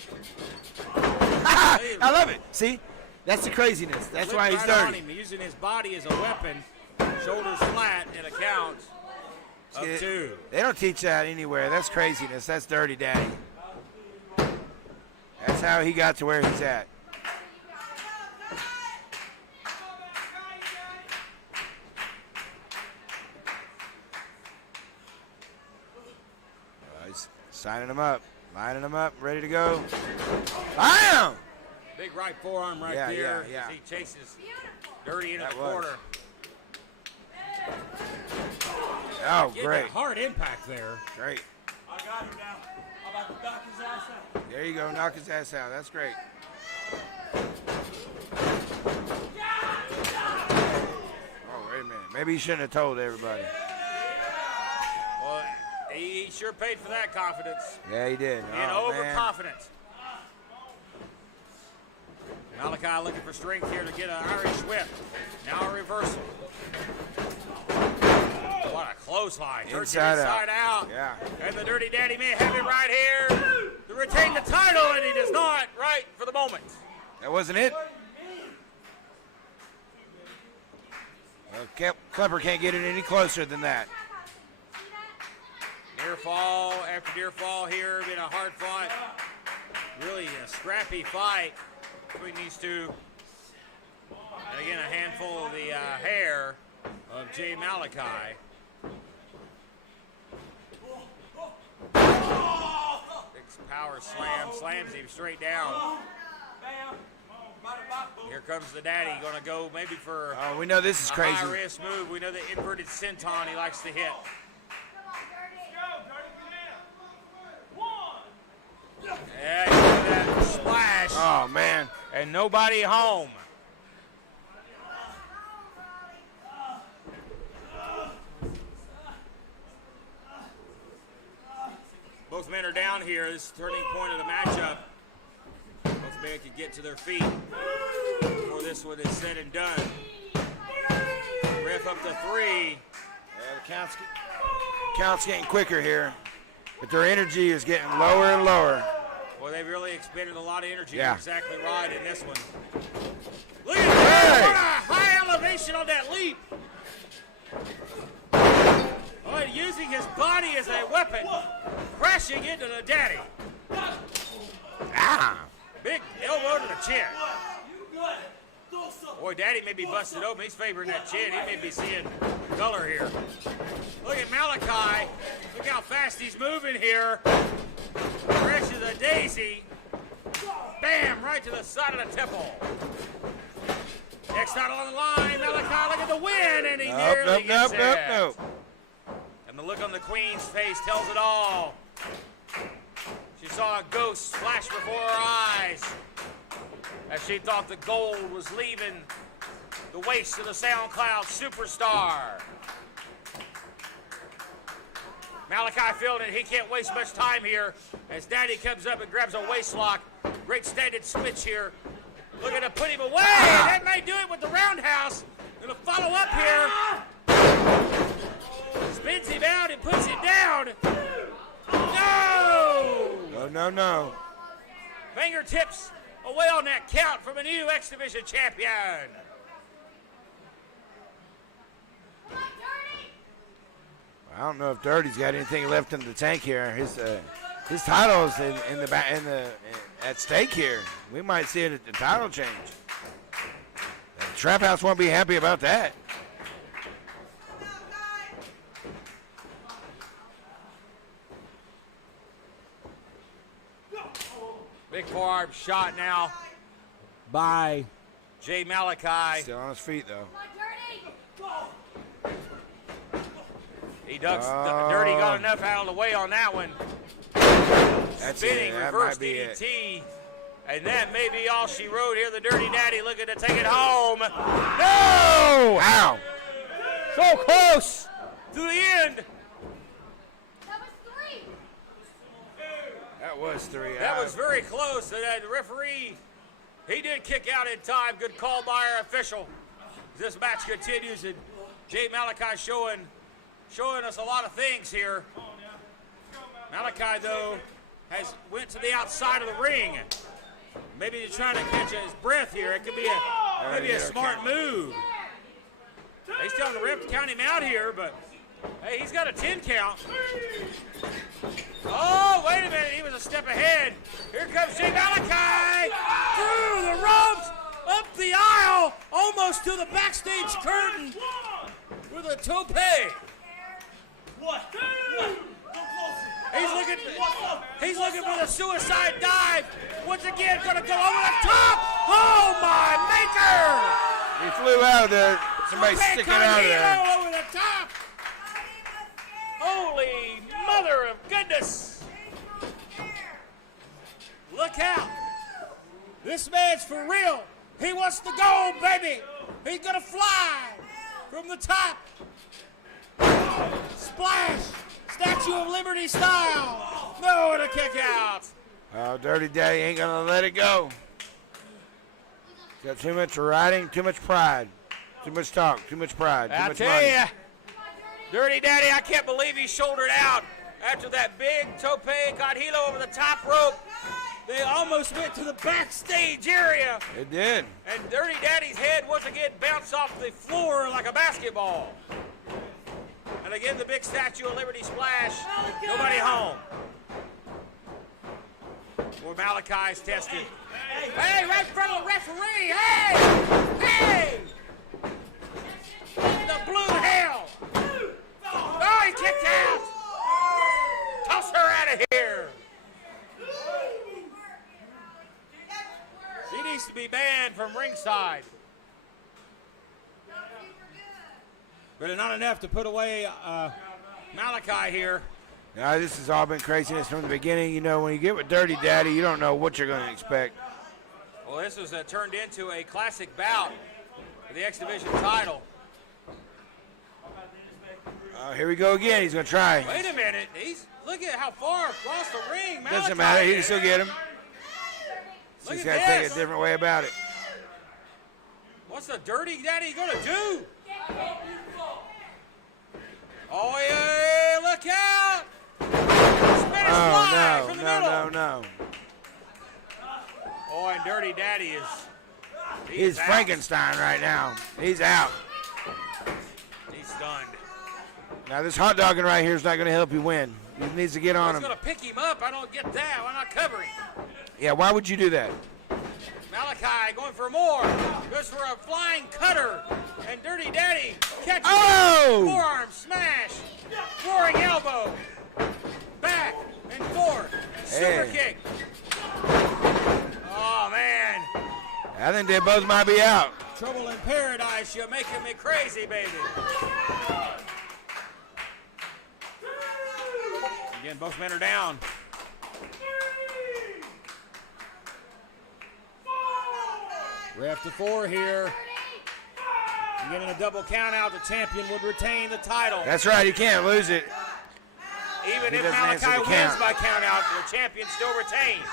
I love it. See, that's the craziness. That's Flipped why he's right on dirty. him, using his body as a weapon. Shoulders flat and a count of See, two. They don't teach that anywhere. That's craziness. That's Dirty Daddy. That's how he got to where he's at. He's signing him up, lining him up, ready to go. Bam! Big right forearm right Yeah, there yeah, as he chases Dirty into That the was. corner. Oh, Getting great. a hard impact there. Great. I got him now. I'm about to knock his ass out. There you go. Knock his ass out. That's great. Oh, wait a minute. Maybe he shouldn't have told everybody. Well, he sure paid for that confidence. Yeah, he did. Being Oh, man. overconfident. Malachi looking for strength here to get an Irish whip. Now a reversal. What a clothesline. Turns it Inside inside out. Yeah. And the Dirty Daddy may have it right here to retain the title, and he does not right for the moment. That wasn't it. Well, Klepper can't get it any closer than that. Near fall after near fall here, been a hard fought, really a scrappy fight between these two. And again, a handful of the hair of Jay Malachi. Big power slam, slams him straight down. Here comes the daddy, going to go maybe for Oh, we know this is a crazy. high-risk move. We know the inverted senton he likes to hit. Yeah, look at that splash. Oh, man. And nobody home. Both men are down here. This is the turning point of the matchup. Both men can get to their feet before this one is said and done. Ref up to 3. Yeah, the count's getting quicker here, but their energy is getting lower and lower. Well, they've really expended a lot of energy. Yeah. You're exactly right in this one. Look at that! What a high elevation on that leap! Oh, and using his body as a weapon, crashing into the daddy. Ah! Big elbow to the chin. Boy, daddy may be busted open. He's favoring that chin. He may be seeing color here. Look at Malachi. Look how fast he's moving here. Crashes a daisy. Bam! Right to the side of the temple. Next title on the line. Malachi, look at the win, and he nearly gets it. And the look on the Queen's face tells it all. She saw a ghost flash before her eyes as she thought the gold was leaving the waist of the SoundCloud superstar. Malachi feeling it. He can't waste much time here as Daddy comes up and grabs a waist lock. Great standing switch here. Looking to put him away. That may do it with the roundhouse. Gonna follow up here. Spins him out and puts him down. No! No, no, no. Fingertips away on that count from a new X Division champion. I don't know if Dirty's got anything left in the tank here. His title's at stake here. We might see it at the title change. The Trap House won't be happy about that. Big forearm shot now By Jay Malachi. Still on his feet though. He ducks. Dirty got enough out of the way on that one. That's Spinning it. That reverse might be it. DDT. And that may be all she wrote here. The Dirty Daddy looking to take it home. No! Wow. So close to the end. That was 3. That was very close. The referee, he did kick out in time. Good call by our official. This match continues, and Jay Malachi showing us a lot of things here. Malachi, though, went to the outside of the ring. Maybe he's trying to catch his breath here. It could be maybe a smart move. He's telling the ref to count him out here, but hey, he's got a 10 count. Oh, wait a minute. He was a step ahead. Here comes Jay Malachi. Through the ropes, up the aisle, almost to the backstage curtain with a tope. He's looking for the suicide dive. Once again, going to go over the top. Oh, my maker. He flew out of there. Somebody sticking out of there. Over the top. Holy mother of goodness. Look out. This man's for real. He wants the gold, baby. He's going to fly from the top. Splash. Statue of Liberty style. No, and a kick out. Oh, Dirty Daddy ain't going to let it go. Got too much riding, too much pride. Too much talk, too much pride, too I much tell money. you, Dirty Daddy, I can't believe he shouldered out after that big tope con hilo over the top rope. They almost went to the backstage area. It did. And Dirty Daddy's head once again bounced off the floor like a basketball. And again, the big Statue of Liberty splash. Nobody home. Where Malachi's tested. Hey, right in front of the referee. Hey! Hey! The blue hell. Oh, he kicked out. Toss her out of here. She needs to be banned from ringside. But not enough to put away Malachi here. Now, this has all been craziness from the beginning. You know, when you get with Dirty Daddy, you don't know what you're going to expect. Well, this was turned into a classic bout for the X Division title. Here we go again. He's going to try. Wait a minute. Look at how far across the ring Malachi Doesn't matter. He can is. still get him. Look He's at got to take this. a different way about it. What's the Dirty Daddy going to do? Oh, yeah, look out! Spanish fly from the middle. No. Oh, and Dirty Daddy is... He's out. Frankenstein right now. He's out. He's stunned. Now, this hot dogging right here is not going to help you win. He needs to get on He's him. going to pick him up. I don't get that. Why not covering? Yeah, why would you do that? Malachi going for more. Goes for a flying cutter. And Dirty Daddy catches Oh! forearm smash. Roaring elbow. Back and forth. Super kick. Oh, man. I think they both might be out. Trouble in paradise. You're making me crazy, baby. Again, both men are down. Ref to 4 here. Getting a double count out, the champion would retain the title. That's right. He can't lose it. Even He if doesn't answer Malachi the wins count. by count out, the champion still retains.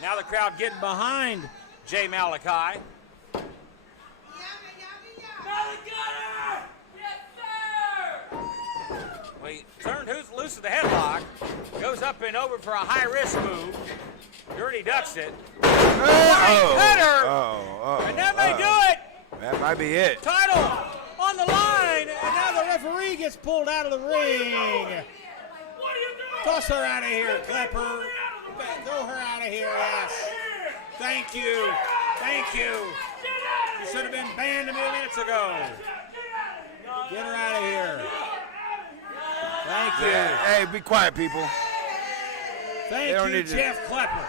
Now the crowd getting behind Jay Malachi. Well, he turned loose of the headlock, goes up and over for a high-risk move. Dirty ducks it. Cutter! And that may do it. That might be it. Title on the line. And now the referee gets pulled out of the ring. Toss her out of here, Clipper. Throw her out of here, yes. Thank you. Thank you. You should have been banned a few minutes ago. Get her out of here. Thank you. Hey, be quiet, people. Thank They don't you, need to- Jeff Klepper.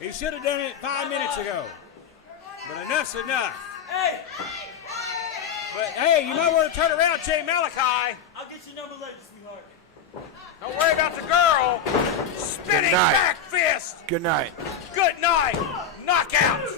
He should have done it 5 minutes ago. But enough's enough. Hey, But hey, you might want to turn around, Jay Malachi. I'll get your number later, sweetheart. Don't worry about the girl. Spinning night. back fist. Good night. Good night. Knockout.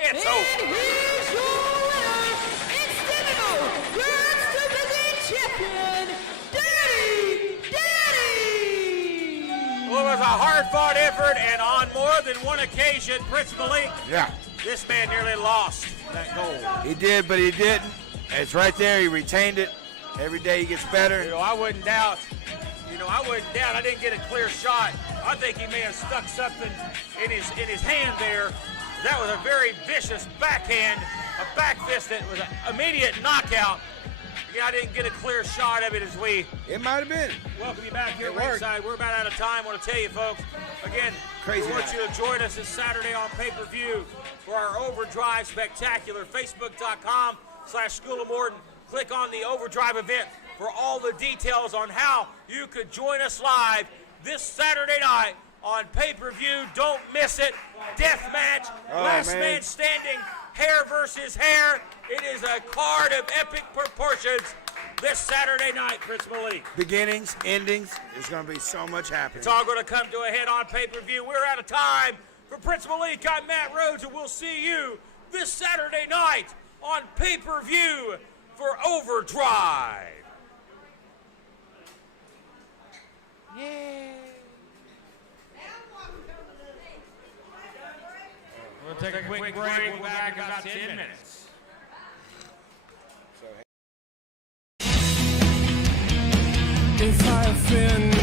It's And over. here's your winner, Extendable World Division Champion, Dirty Daddy! Well, it was a hard-fought effort, and on more than one occasion, Prince Malik, Yeah. this man nearly lost that goal. He did, but he didn't. It's right there. He retained it. Every day he gets better. I wouldn't doubt. I didn't get a clear shot. I think he may have stuck something in his hand there. That was a very vicious backhand, a back fist that was an immediate knockout. Yeah, I didn't get a clear shot of it as we It might have been. welcome you back here It at worked. ringside. We're about out of time. I want to tell you, folks, again, Crazy we want night. you to join us this Saturday on pay-per-view for our Overdrive Spectacular. Facebook.com/School of Morton. Click on the Overdrive event for all the details on how you could join us live this Saturday night on pay-per-view. Don't miss it. Death match, last man standing, hair versus hair. It is a card of epic proportions this Saturday night, Prince Malik. Beginnings, endings. There's going to be so much happening. It's all going to come to a head on pay-per-view. We're out of time. For Prince Malik, I'm Matt Rhodes, and we'll see you this Saturday night on pay-per-view for Overdrive. We'll take a quick break. We'll be back in about 10 minutes. nothing